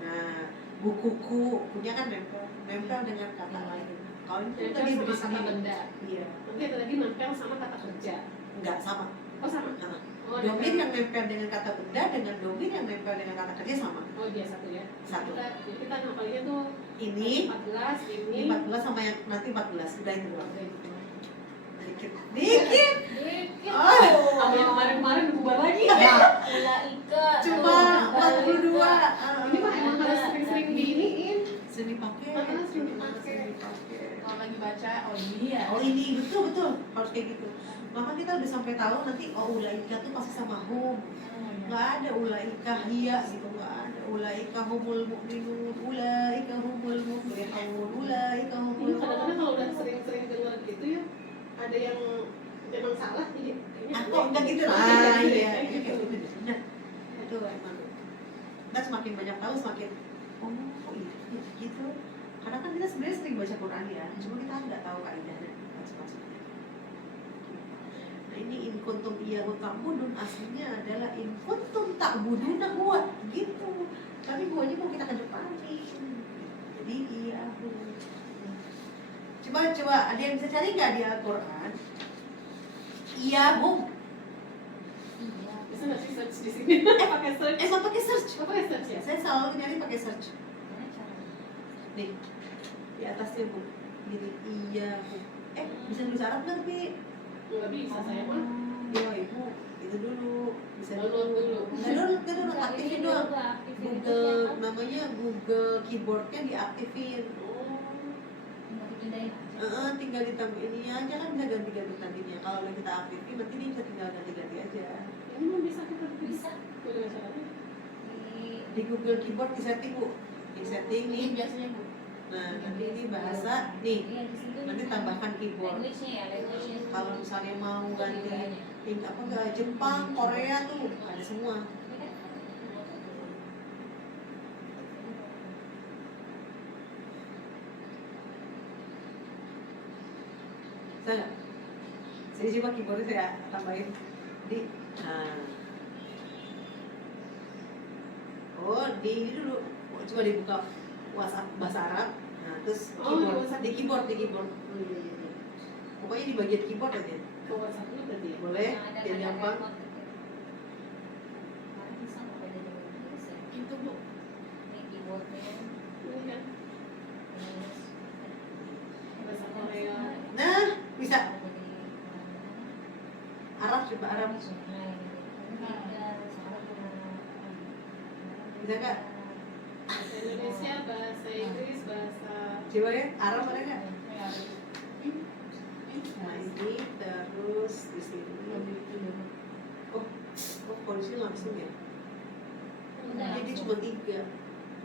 Nah, bukuku punya kan nempel dengan kata lain. Kalau itu Nempel tadi sama beri kata sendiri. benda. Iya, Nanti ada lagi nempel sama kata kerja. enggak sama. Oh sama. Nah, Oh, domir nempel. yang nempel dengan kata benda dengan domir yang nempel dengan kata kerja sama. Oh dia satu ya. Satu. Jadi kita ngapalinnya tuh Ini 14 ini. 14 sama yang nanti 14 udah itu doang. Oke, gitu. Dikit. Dikit. Oh. Sama yang kemarin bubar lagi. Ulaika. Cuma 42. Ini mah emang harus sering-sering diiniin. Sering dipakai. Sering dipakai. Kalau lagi baca, oh iya. Oh ini betul harus kayak gitu. Maka kita udah sampai tahu nanti ulaika tuh pasti sama hum. Nggak ada ulaika hiya gitu, nggak ada ulaika humul mu'minun, ulaika humul muflihun, ulaika humul. Kadang-kadang kalau udah sering-sering dengar gitu ya, ada yang memang salah jadi ini Kok enggak gitu lah. Kayak Iya, gitu. Nah, itu emang. Kita semakin banyak tahu semakin iya gitu. Karena kan kita sebenarnya sering baca Quran ya, cuma kita nggak tahu kaidahnya maksudnya. Nah ini in kuntum iyyahu ta'budun aslinya adalah in kuntum ta'buduna huwa gitu. Tapi huwanya mau kita kedepanin. Jadi iyyahu. Coba ada yang bisa cari nggak di Al-Quran? Iyyahu. Iya. bisa nggak sih search di sini? Pakai search. Mau pakai search? Oh, pakai search ya? Saya selalu nyari pakai search. Gimana caranya? Nih, di atasnya Bu. Gini, iyyahu. Bisa nulis Arab nggak tapi? Nggak bisa saya mah. Ya ibu, itu dulu bisa Download dulu. Nggak dulu, aktifin doang. Aktifin itu Google ya kan? namanya Google keyboardnya diaktifin. Nggak dipindahin aja. Tinggal ditambah ini aja kan bisa ganti-ganti tadinya. Kalau udah kita aktifin nanti dia bisa tinggal ganti-ganti aja. Ini mah bisa kita Bisa. Gimana caranya? Di Google keyboard di setting Bu, di setting nih. Ini biasanya Bu. Nah nanti ini bahasa nih. Iya, di situ Nanti nih. tambahkan keyboard. Language-nya ya, language-nya. Kalau misalnya mau ganti apa enggak Jepang, Korea tuh ada semua. Bisa nggak? Sini coba keyboardnya saya tambahin di. Nah. Oh, di ini dulu. Coba dibuka WhatsApp bahasa Arab. Nah, terus keyboard. WhatsApp. Di keyboard. Pokoknya di bagian keyboard aja. Ke WhatsApp dulu berarti ya? Boleh? Nah, Biar gampang. Bisa nggak beda dengan Inggris ya? Itu Bu. Ini keyboardnya, Ini kan terus bahasa Korea. Nah, bisa. ada jadi Arab coba Arab. Nah, ini beda, soalnya Bisa nggak? Bahasa Indonesia, bahasa Inggris, bahasa Coba ya, Arab ada nggak? Nah ini terus di sini. Oh, kalau di sini langsung ya. Jadi cuma 3.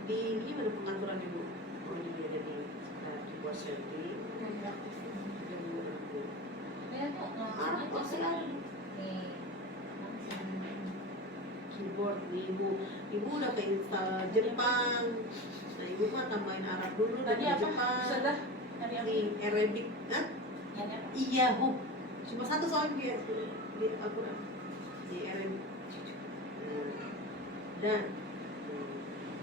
Di ini ada pengaturan ibu. Oh ini ada di keyboard setting. ya kok Arab langsung pasti aja ada. nih Keyboard nih ibu udah keinstal Jepang. Nah ibu mah tambahin Arab dulu dan Tadi apa? Jepang. Sudah? Tadi apa? Nih Arabic, Hah? Yang apa? Iya, cuma satu soalnya di Al-Quran di Arabic. Dan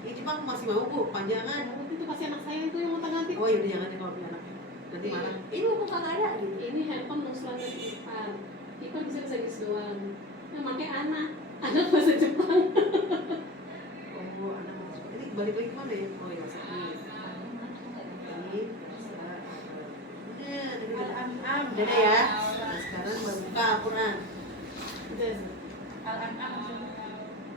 ini Jepang masih mau bu, panjangan. nanti itu pasti anak saya itu yang mau ganti. Oh iya jangan ya kalau punya anaknya nanti marah. Ini kok kakak ada gitu. Ini handphone muslimnya Ipan. Ipan bisa bahasa Inggris doang. Nah, makanya anak bahasa Jepang. Oh anak ini balik lagi kemana ya? Oh iya ini Al-An'am udah ya. Nah sekarang buka Al-Quran. Al-An'am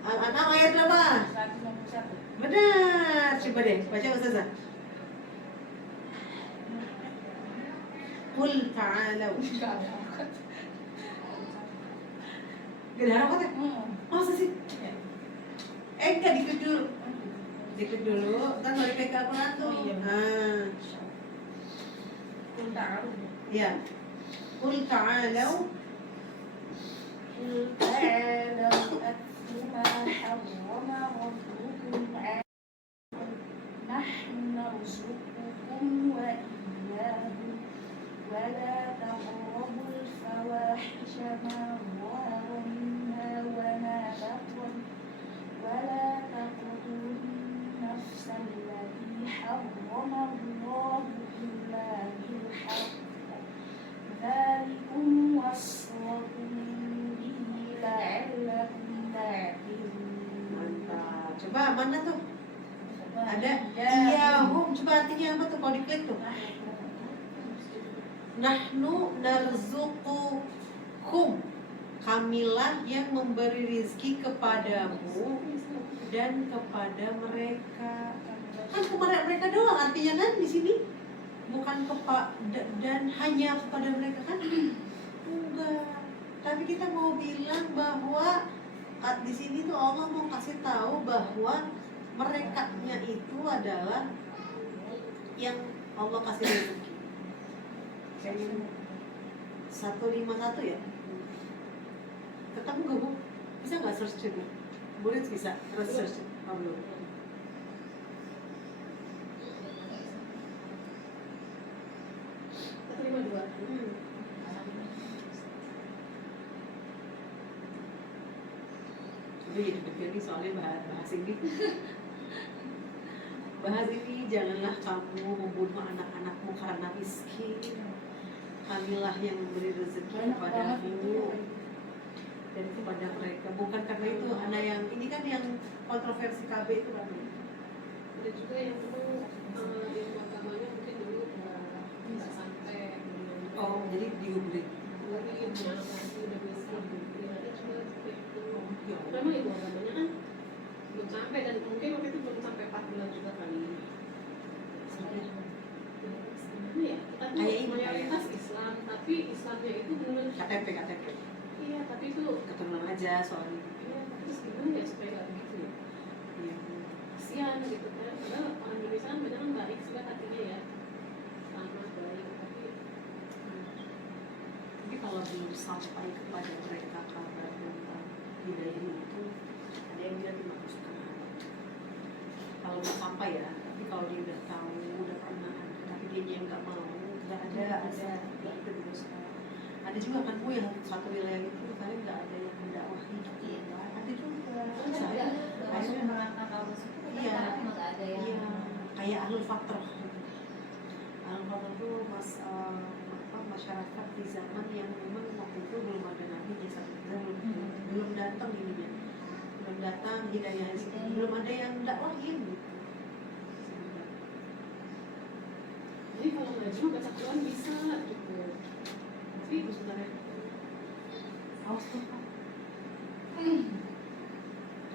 Al-An'am ayat berapa? 161. Benar, coba deh baca Ustazah. Qul ta'alau. Gak ada harapan ya? Masa sih? Enggak diklik dulu. Diklik dulu, kan balik ke Al-Quran tuh. Oh, iya. Nah, Kun ta'alu. iya. Qul ta'alau. قل تعالوا أتل ما حرم ربكم عليكم نحن نرزقكم وإياهم ولا تقربوا الفواحش ما ظهر منها وما بطن ولا تقتلوا النفس التي حرم الله إلا بالحق ذلكم وصاكم به لعلكم تعقلون. Mantap. Coba mana tuh? Ada Ya. iyahum. Coba artinya apa tuh kalau diklik tuh? Nahnu narzuqukum. Kamilah yang memberi rizki kepadamu dan kepada mereka. Kan kepada mereka doang artinya kan di sini. Bukan dan hanya kepada mereka kan? Enggak. Tapi kita mau bilang bahwa di sini tuh Allah mau kasih tahu bahwa merekanya itu adalah yang Allah kasih rezeki. Kayaknya 151 ya? Ketemu gak bu? Bisa nggak search coba? Boleh bisa, terus search. Oh, belum. Terima 2. Udah jadi deg nih soalnya bahas ini. Bahas ini janganlah kamu membunuh anak-anakmu karena miskin. Kamilah yang memberi rezeki kepadamu dan kepada mereka. Bukan karena itu anak yang ini kan yang kontroversi KB itu kan. Ada juga yang dulu ilmu agamanya mungkin dulu nggak sampai. Oh jadi diubrik. Mungkin yang masih udah miskin. Ada juga seperti itu. Ya Memang ilmu agamanya kan belum sampai dan mungkin waktu itu belum sampai 4 bulan juga kali. Gimana ya? Kita tuh Kayak ini, mayoritas Islam, tapi Islamnya itu benar. KTP. Iya, tapi itu Keturunan aja soalnya. ya, terus gimana ya supaya nggak begitu ya? Iya. Kasihan gitu kan. Padahal orang Indonesia kan banyak kan baik juga hatinya ya. Selamat baik, Tapi kalau belum sampai kepada mereka kabar tentang hidayah itu, ada yang bilang dimaksudkan apa? Kalau nggak sampai ya, tapi kalau dia udah tahu, udah pernah, tapi dia yang nggak mau, nggak ada diteruskan. Ada juga kan Bu yang satu wilayah itu kalian nggak ada yang mendakwahi, ada juga. Ada Rasul merangkak kaum suku, Iya. karena emang nggak ada yang Iya, kayak ahlul fatrah. Ahlul fatrah itu masyarakat di zaman yang memang waktu itu belum ada nabi, belum datang ininya, belum datang hidayah, belum ada yang dakwahin gitu. Jadi kalau ngaji mah baca Quran bisa gitu. Tapi Sebenarnya awas tuh Pak.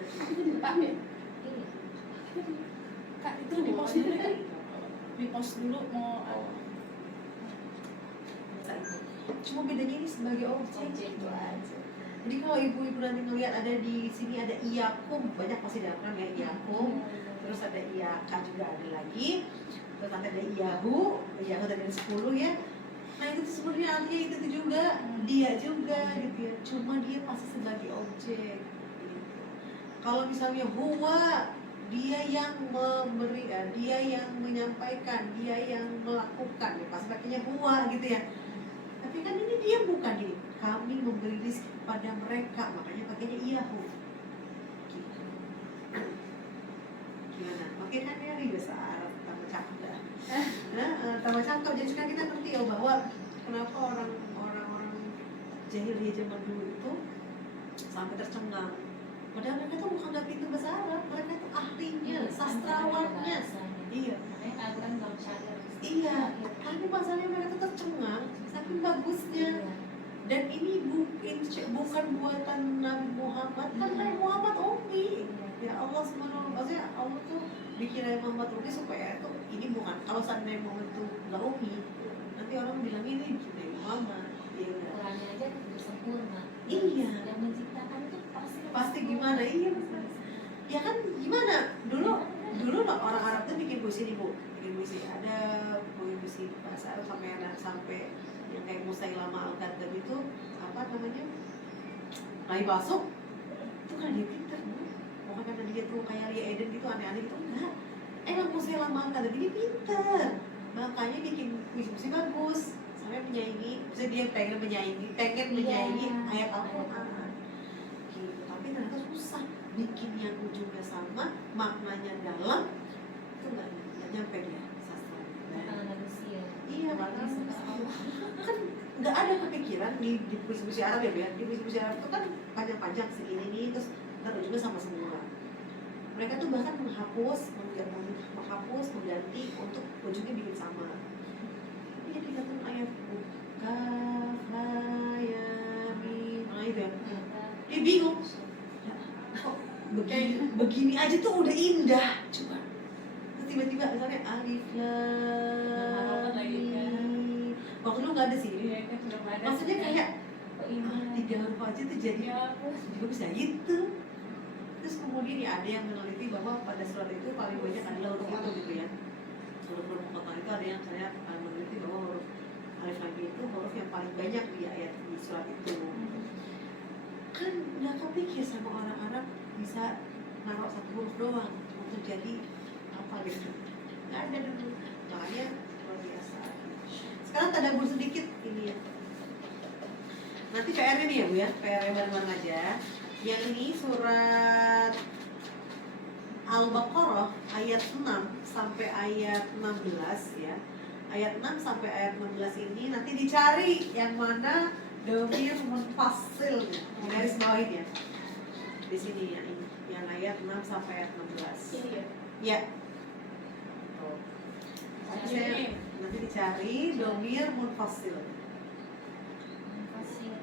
kita tidak paham ya. ini. Kak itu di post dulu kan? Di post dulu mau Cuma bedanya ini sebagai objek Objek gitu itu aja. Jadi kalau ibu-ibu nanti ngelihat ada di sini ada iyakum, banyak pasti dalam kan ya iyakum. Terus ada iyaka juga ada lagi. Terus nanti ada iyahu tadi ada 10 ya. Nah itu tuh sebenarnya artinya itu tuh juga dia juga gitu ya. Cuma dia pasti sebagai objek. Gitu. Kalau misalnya huwa, dia yang memberi, dia yang menyampaikan, dia yang melakukan, ya pasti pakainya huwa gitu ya. Tapi kan ini dia bukan nih. Kami memberi rezeki kepada mereka, makanya pakainya iyahu. Gitu. Gimana? Makin kan ya bahasa Arab tambah cakep dah. Tambah cakep. Jadi sekarang kita ngerti ya bahwa kenapa orang-orang jahiliyah zaman dulu itu sampai tercengang. Padahal mereka tuh bukan nggak pintu bahasa Arab, mereka tuh ahlinya, sastrawannya. Iya. Makanya Al-Quran belum sadar. Iya. Tapi masalahnya mereka tuh tercengang, saking bagusnya. Dan ini bukan buatan Nabi Muhammad, kan Nabi Muhammad ummi. Ya Allah subhanahu wa ta'ala, Allah tuh bikin Nabi Muhammad ummi supaya itu ini bukan, kalau seandainya Muhammad itu nggak ummi, nanti orang bilang ini bikin Nabi Muhammad. Iya. Qurannya aja tidak sempurna. Iya. Yang menciptakan itu Pasti gimana? Iya benar. Ya kan gimana? Dulu orang Arab tuh bikin puisi nih Bu, bikin puisi. Ada puisi bahasa Arab sampai yang kayak Musailama al-Kadzdzab itu apa namanya? Rai Basuk. Itu kan dia pintar Bu. Bukan karena dia tuh kayak Lia Eden gitu aneh-aneh gitu enggak. Emang Musailama al-Kadzdzab ini pintar. Makanya bikin puisi-puisi bagus. Sampai menyaingi, maksudnya dia pengen menyaingi ayat Al-Quran. Gitu. Tapi ternyata susah bikin yang ujungnya sama, maknanya dalam, itu nggak nyampe dia sastra. Makanan manusia. Iya, makanya kan nggak ada kepikiran di puisi-puisi Arab ya, di puisi-puisi Arab itu kan panjang-panjang segini nih, terus ntar ujungnya sama semua. Mereka tuh bahkan menghapus, mengganti untuk ujungnya bikin sama. Ini jadi satu ayat kaf ha ya mim, nah itu ya. Dia bingung. Kok begini aja tuh udah indah, coba. Terus tiba-tiba misalnya alif lam mim. Waktu lu nggak ada sih. Maksudnya kayak tiga huruf aja tuh jadi juga bisa gitu. Terus kemudian ya ada yang meneliti bahwa pada surat itu paling banyak adalah huruf itu gitu ya. Huruf-huruf muqatta'ah itu ada yang saya meneliti bahwa huruf alif lam mim itu huruf yang paling banyak di ayat di surat itu. Kan nggak kepikir sama orang Arab bisa naruh satu huruf doang untuk jadi apa gitu. Nggak ada dulu. Makanya luar biasa. Sekarang tadabbur sedikit ini ya. Nanti PR ini ya Bu ya, PR bareng-bareng aja. Yang ini surat Al-Baqarah ayat 6 sampai ayat 16 ya. Ayat 6 sampai ayat 16 ini nanti dicari yang mana dhamir munfasil, garis bawahin ya. Di sini ya, yang ayat 6 sampai ayat 16. Ini ya. Ya. Tuh. Nanti dicari dhamir munfasil.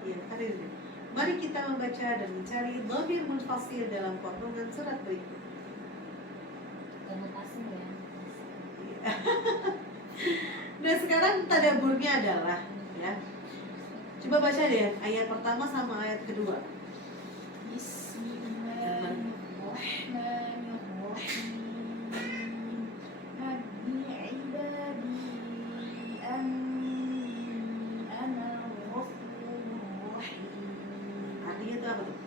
Ya, ada di sini. Mari kita membaca dan mencari dhamir munfasil dalam potongan surat berikut. Kamu pasang ya. Nah sekarang tadabburnya adalah ya. Coba baca deh ayat pertama sama ayat kedua. Bismillahirrahmanirrahim. Nabbi ibadi anni ana ghafurur rahim. Artinya itu apa tuh?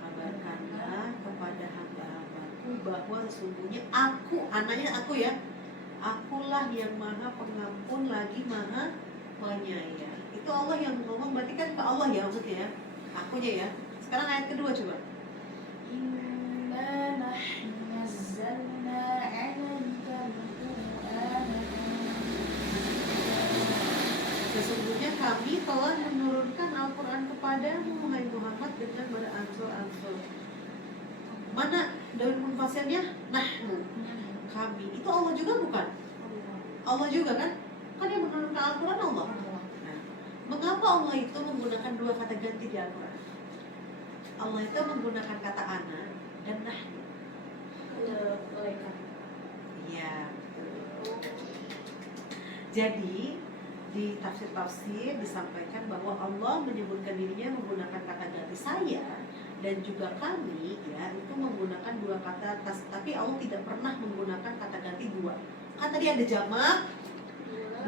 Kabarkanlah kepada hamba-hambaku bahwa sesungguhnya aku, anaknya aku ya, Akulah yang maha pengampun lagi maha penyayang. Itu Allah yang ngomong, berarti kan ke Allah ya maksudnya ya. Akunya ya. Sekarang ayat kedua coba. Inna nahnu nazzalna 'alaikal Qur'ana. Sesungguhnya kami telah menurunkan Al-Quran kepadamu, wahai Muhammad, dengan beransur-ansur. Mana daun munfasilnya? Nahnu, kami. Itu Allah juga bukan? Allah juga kan? Kan yang menurunkan Al-Quran Allah. Nah, mengapa Allah itu menggunakan dua kata ganti di Al-Quran? Allah itu menggunakan kata ana dan nahnu. Karena malaikat. Iya. Jadi di tafsir-tafsir disampaikan bahwa Allah menyebutkan dirinya menggunakan kata ganti saya dan juga kami ya itu menggunakan dua kata tapi Allah tidak pernah menggunakan kata ganti dua. Kan tadi ada jamak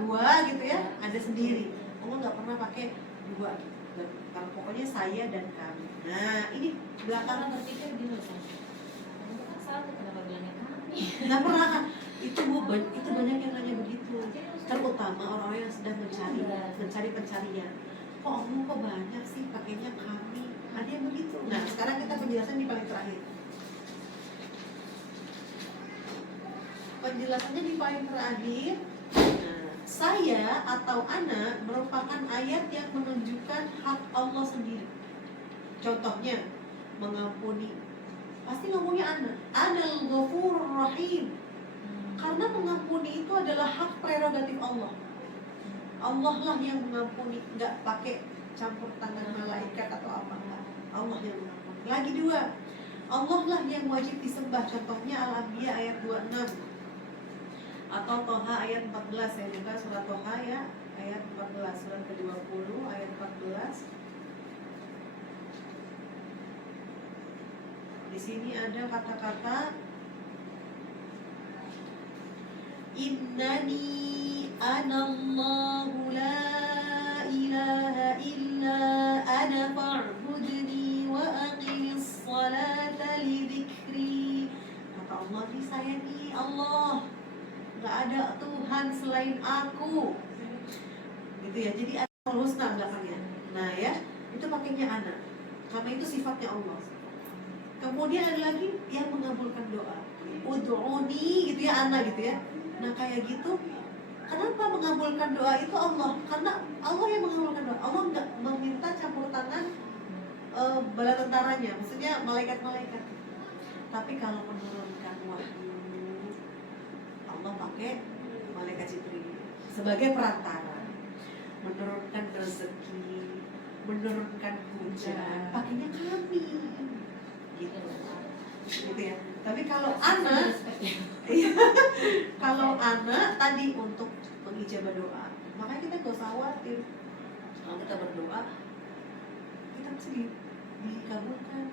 dua gitu ya, ada sendiri. Allah nggak pernah pakai dua gitu. Kalau pokoknya saya dan kami. Nah ini belakangan berpikir gini loh, kamu kan satu, kenapa bilangnya kami? nggak pernah kan? Itu banyak yang nanya begitu. Terutama orang-orang yang sedang mencari pencarian. Kok Allah kok banyak sih pakainya kami? Ada yang begitu. Nah sekarang kita penjelasan di paling terakhir. Penjelasannya di paling terakhir. Nah, saya atau ana merupakan ayat yang menunjukkan hak Allah sendiri. Contohnya mengampuni. Pasti ngomongnya ana. Anal Ghafurur Rahim. Karena mengampuni itu adalah hak prerogatif Allah. Allah lah yang mengampuni, nggak pakai campur tangan malaikat atau apa. Allah yang mengampuni. Lagi dua, Allah lah yang wajib disembah. Contohnya Al-Anbiya ayat 26 atau Toha ayat 14. Saya buka surat Toha ya, ayat 14, surat ke-20 ayat 14. Di sini ada kata-kata Innani anallahu la ilaha illa ana fa'budni wa aqimis salata li dzikri. Kata Allah, ini saya nih Allah, gak ada Tuhan selain aku. Gitu ya, jadi ada husna belakangnya. Nah ya, itu pakainya ana, karena itu sifatnya Allah. Kemudian ada lagi yang mengabulkan doa, ud'uni gitu ya, ana gitu ya. Nah kayak gitu, kenapa mengabulkan doa itu Allah? Karena Allah yang mengabulkan doa. Allah nggak meminta campur tangan bala tentaranya, maksudnya malaikat-malaikat. Tapi kalau menurunkan wahyu, Allah pakai malaikat Jibril sebagai perantara, menurunkan rezeki, menurunkan hujan, pakainya kami, gitu ya. Tapi kalau anak, kalau anak tadi untuk mengijabah doa, makanya kita gak usah khawatir. Kalau kita berdoa, kita mesti dikabulkan,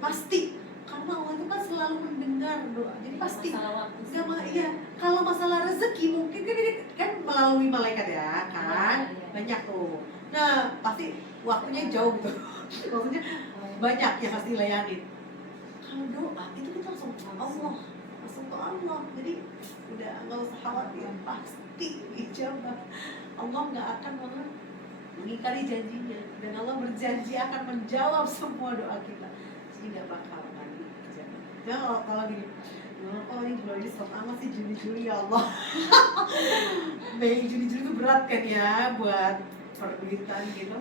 pasti. Karena Allah itu kan selalu mendengar doa, jadi pasti. Iya. Kalau masalah rezeki mungkin kan melalui malaikat ya, kan banyak tuh. Nah pasti waktunya jauh gitu, maksudnya banyak yang harus dilayani. Kalau doa itu kita langsung ke Allah, jadi udah nggak usah khawatir, pasti dijawab. Allah nggak akan mengingkari janjinya, dan Allah berjanji akan menjawab semua doa kita, jadi nggak bakal lagi dijawab. Ya kalau gini, oh ini bulan ini stop amat sih, Juni-Juli ya Allah. Mei Juni-Juli itu berat kan ya buat perduitan gitu.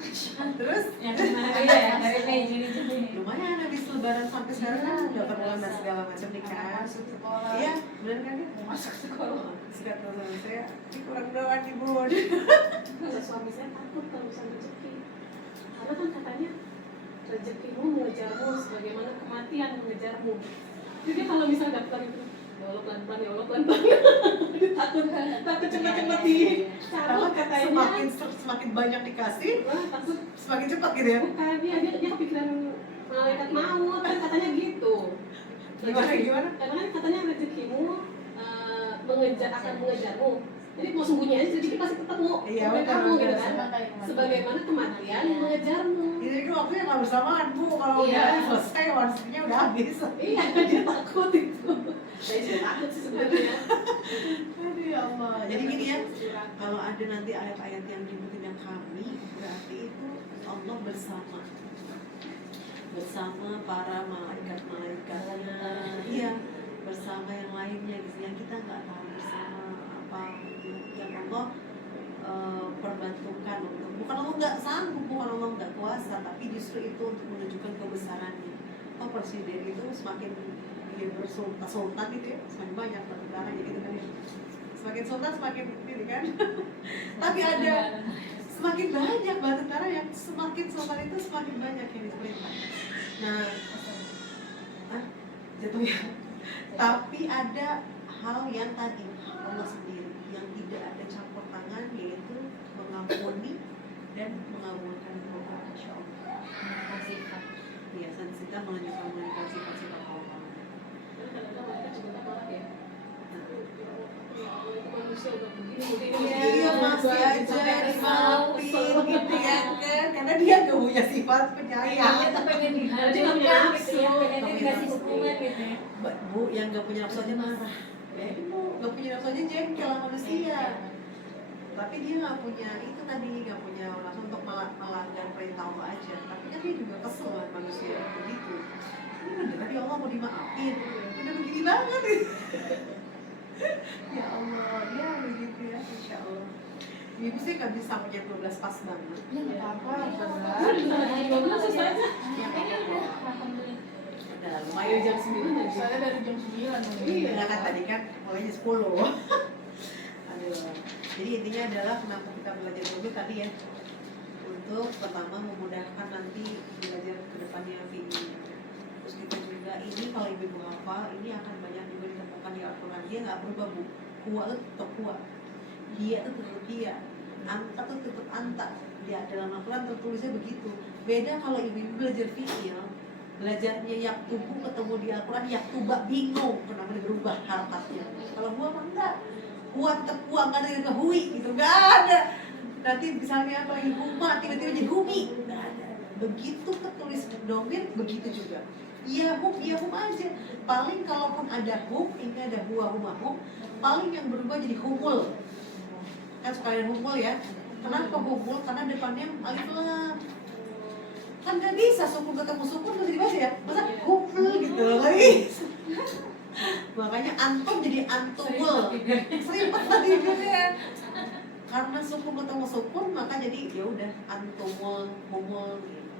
Terus yang kemarin ya dari Mei Juni lumayan habis lebaran sampai sekarang kan udah pernah segala macam nih kan. Iya benar kan ya, Mau masuk sekolah. kata suami saya ini kurang doa nih bun. Kalau suami saya takut kalau misalnya rezeki, karena kan katanya rezekimu mengejarmu sebagaimana kematian mengejarmu. Jadi kalau misalnya daftar itu, ya Allah pelan-pelan, ya Allah pelan-pelan. takut cepat-cepat dicabut katanya. Semakin banyak dikasih, Wah, takut semakin cepat gitu ya. bukan dia kepikiran malaikat maut kan katanya gitu. Gimana? Karena kan katanya rezekimu akan mengejarmu. Jadi mau sembunyi aja rezeki pasti ketemu. Iya, sampai benar, kamu gitu benar. kan. Sebagaimana kematian mengejarmu. Jadi kan waktunya nggak bersamaan bu, kalau Iya. udah selesai warisnya udah habis. Iya, dia takut itu. Saya juga takut sih sebenarnya. Allah. Jadi gini ya, kalau ada nanti ayat-ayat yang nyebutin yang kami, berarti itu Allah bersama para malaikat-malaikatnya, iya, bersama yang lainnya gitu, yang kita nggak tahu bersama apa gitu, yang Allah perbantukan untuk, bukan Allah nggak sanggup, bukan Allah nggak kuasa, tapi justru itu untuk menunjukkan kebesarannya. Oh, presiden itu semakin dia bersultan gitu ya, semakin banyak tentaranya gitu kan ya. Semakin sultan semakin ini kan. Tapi ada semakin banyak tentara yang semakin sultan itu semakin banyak yang diperintah. Nah, jatuh ya. Tapi ada hal yang tadi Allah sendiri yang tidak ada campur tangan, yaitu mengampuni dan mengabulkan doa. Insya Allah. Sifat. Biasanya kita melanjutkan sifat-sifat Allah. Kadang-kadang mereka juga tak maaf ya. Ya Allah, itu manusia udah begini, Iya, masih aja dimaafin gitu ya kan, karena dia gak punya sifat penyayang. Dia tuh pengen dihajar Dia punya kan, nafsu. gitu ya, pengen Tapi dikasih nafsu. hukuman gitu ya. Bu, yang gak punya nafsu aja marah. Gak punya nafsu aja jengkel sama manusia. Tapi dia gak punya itu tadi, gak punya nafsu untuk melanggar perintah Allah aja. Tapi kan dia juga kesel sama manusia begitu. Ini bener tadi Allah mau dimaafin, udah begini banget. Ya Allah, ya begitu ya, Insya Allah. Ibu sih gak bisa punya 12 pas banget. Ya nggak apa-apa, benar. Ya apa-apa. Udah lumayan jam 9 aja. Saya dari jam 9. Iya kan tadi kan mulainya 10. Aduh. Jadi intinya adalah kenapa kita belajar dulu tadi ya, untuk pertama memudahkan nanti belajar ke depannya ini. Terus kita juga ini kalau ibu hafal ini akan banyak juga ditemukan di Al-Quran. Dia nggak berubah bu. Kuwa itu tetap kuwa. Dia itu tetap dia. Anta itu tetap anta. Dia dalam Al-Quran tertulisnya begitu. Beda kalau ibu belajar fikih, belajarnya yaktubu ketemu di Al-Quran yaktuba bingung kenapa dia berubah harokatnya. Kalau gua mah enggak. Kuat tetap kuat, nggak ada yang kehui gitu, nggak ada. Nanti misalnya apa lagi huma tiba-tiba jadi humi, nggak ada. Begitu tertulis domir begitu juga. Iya hum aja. Paling kalaupun ada hum, ini ada huwa huma hum, paling yang berubah jadi humul. Kan suka ada humul ya. Kenapa humul? Karena depannya alif lam. Kan nggak bisa sukun ketemu sukun mesti dibaca ya. Masa humul gitu lagi. Makanya antum jadi antumul. Seribet tadi juga. Karena sukun ketemu sukun maka jadi ya udah antumul humul gitu.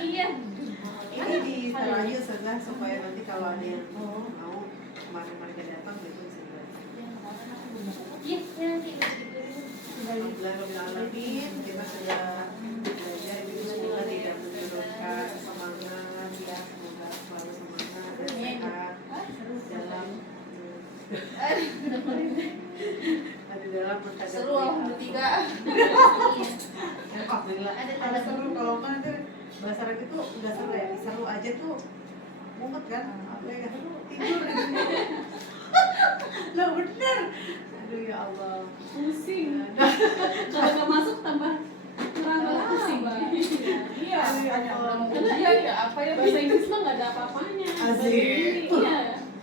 Iya. Ini di terakhir setelah supaya nanti kalau ada yang mau kemarin-kemarin datang gitu bisa belajar. Iya, nanti. Alhamdulillahirrahmanirrahim, kita sudah belajar itu semoga tidak menurunkan semangat ya, semoga selalu semangat dan sehat dalam menghadapi. Seru alhamdulillah. Alhamdulillah. Ada seru kalau kan itu bahasa Arab itu nggak seru ya, seru aja tuh mumet kan, apa ya nggak seru tidur gitu. Lah bener. Aduh ya Allah. Pusing. Kalau nggak masuk tambah kurang pusing. Iya, Ya Allah. iya ya apa ya Bahasa Inggris mah nggak ada apa-apanya. Asik. Iya.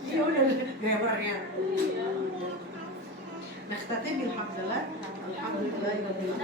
Ya udah grammarnya. Iya. Nah, kita bilhamdulillah. Alhamdulillah. Alhamdulillah.